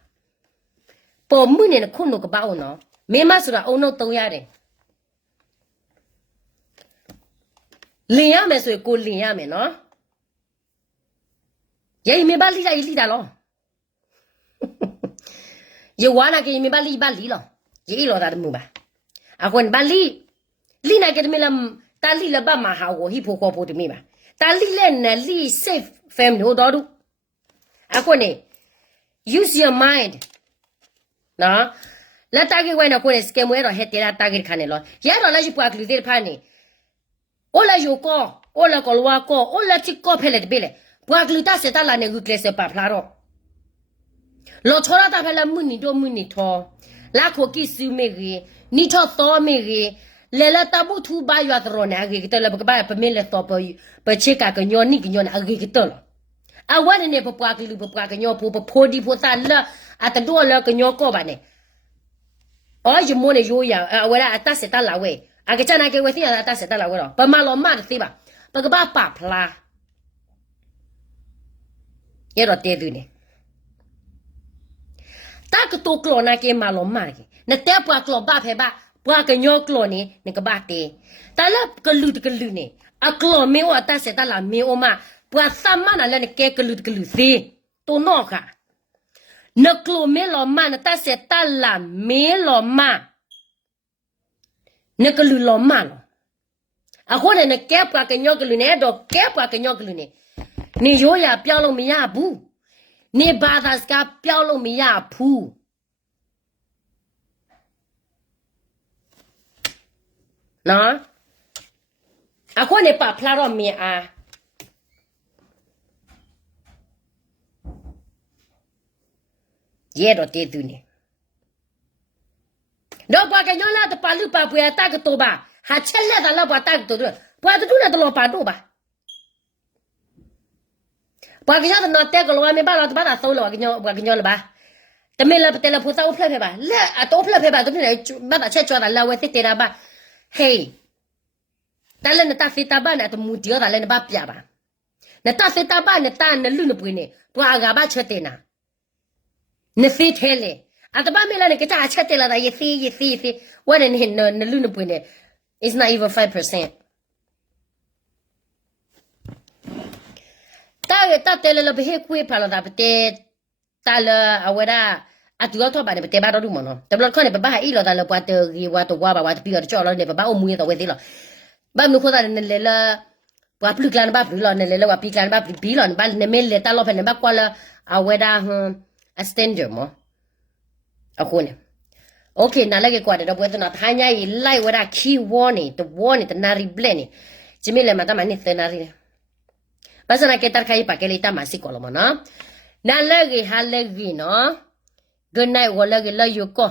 把每年的空那个包呢，密码是啦，我那都要的。领养没所以过领养没呢，也没把理了，也理了咯。也完了，给没把理了，也一老大的没吧？啊，或你把理那个的没了，打理了把马哈我一破火破的没吧？打理了呢，理谁分牛刀都。啊，可呢 ，use your mind， 那，那大概为那可能是跟我那黑点啦，大概看的咯，也到那就不要留在旁呢，我来有高，我来搞路高，我来去高配来的别嘞，不要留到谁到那那个 class 把plato，老错了大牌来money拖，那可给收没个，你超多没个。来了，大不土把药的罗那个得了，不把不没了多不切个个鸟你个鸟那个得了。啊，我呢不挂个路不挂个鸟不破地破山了，啊，得多了个鸟高吧呢。哦，就摸呢有样啊，为了打死打哪位？啊，个在那个我听啊打死打哪位了？把马老马的对吧？把个把普拉，也老对对呢。打个多个那个马老马的，那带不个把陪吧，不个鸟个呢那个把的，打了个路呢，啊个没有打死打哪没有嘛？不三万那来给个路噻，多闹哈。那个没老嘛，那但是打了没老嘛，那个路老嘛了。啊，或者那给不个鸟个路呢，都给不个鸟个路呢。你有呀标了没呀不？你把它是个标了没呀不？那，啊，或者把普拉到没啊？也都对对呢。老把个鸟拉的把路把不要打个多吧，还吃来的老把打个多的，不要的都来的老把多吧。Bua cái nhau nó té cái loa mình ba đã sâu rồi cái nhau là baแต่ไม่ละแต่ละผู้สาวเพลเพบ่าและอะโตเพลเพบ่าตัวนี้ไหนบ้าตาเช่จอดละเวติเตระบ่าเฮ้ยแต่ละน่ะตาสิตาบ้าน่ะตัวมูเดียวแต่ละน่ะบ้าเปียบ่าน่ะตาสิตาบ้าน่ะตาน่ะลุนปุยนี่ตัวอากาบ้าเชเตนะน่ะสิเทเลอะตบ้าไม่ละนี่ก็จะเชเตละได้ยี่ว่าเนี่ยเห็นน่ะลุนปุยนี่ it's not even 5%ตาเตละไปเฮคุยพาละตาไปเตตาละเอาไว้ได้อะตัวทอบ้านเนี่ยไปเตะบ้านเราดูมั้งเนาะแต่เราคนเนี่ยไปบ้านอีหลอตาละปะเตกีว่าตัวว่าว่าปีก็จ่อแล้วเนี่ยไปบ้านอมุยตัวเวทีหรอบ้านนู้นคนตาเนี่ยเลยละว่าพลึกลานบ้านพลึกหลอเนี่ยเลยละว่าปีกลานบ้านปีหลอนบ้านเนี่ยไม่เลยตาเราเป็นเนี่ยบ้านกว่าละเอาไว้ได้extender มั้งเอาคนเนี่ยโอเคนั่นแหละก็กว่าเดี๋ยวเราไปตัวนั้นหายายไล่ไว้ได้ key warning ตัว warning ตัวนารีเบลนี่จิมิเลยมาตั้งมันนี่ตัวนารีภาษาเกตัร์ใครปากเกลิตามาสิกอลมั้งเนาะนั่นแหละก็ฮัลเลกีเนาะ good night วันละก็เลยอยู่ก็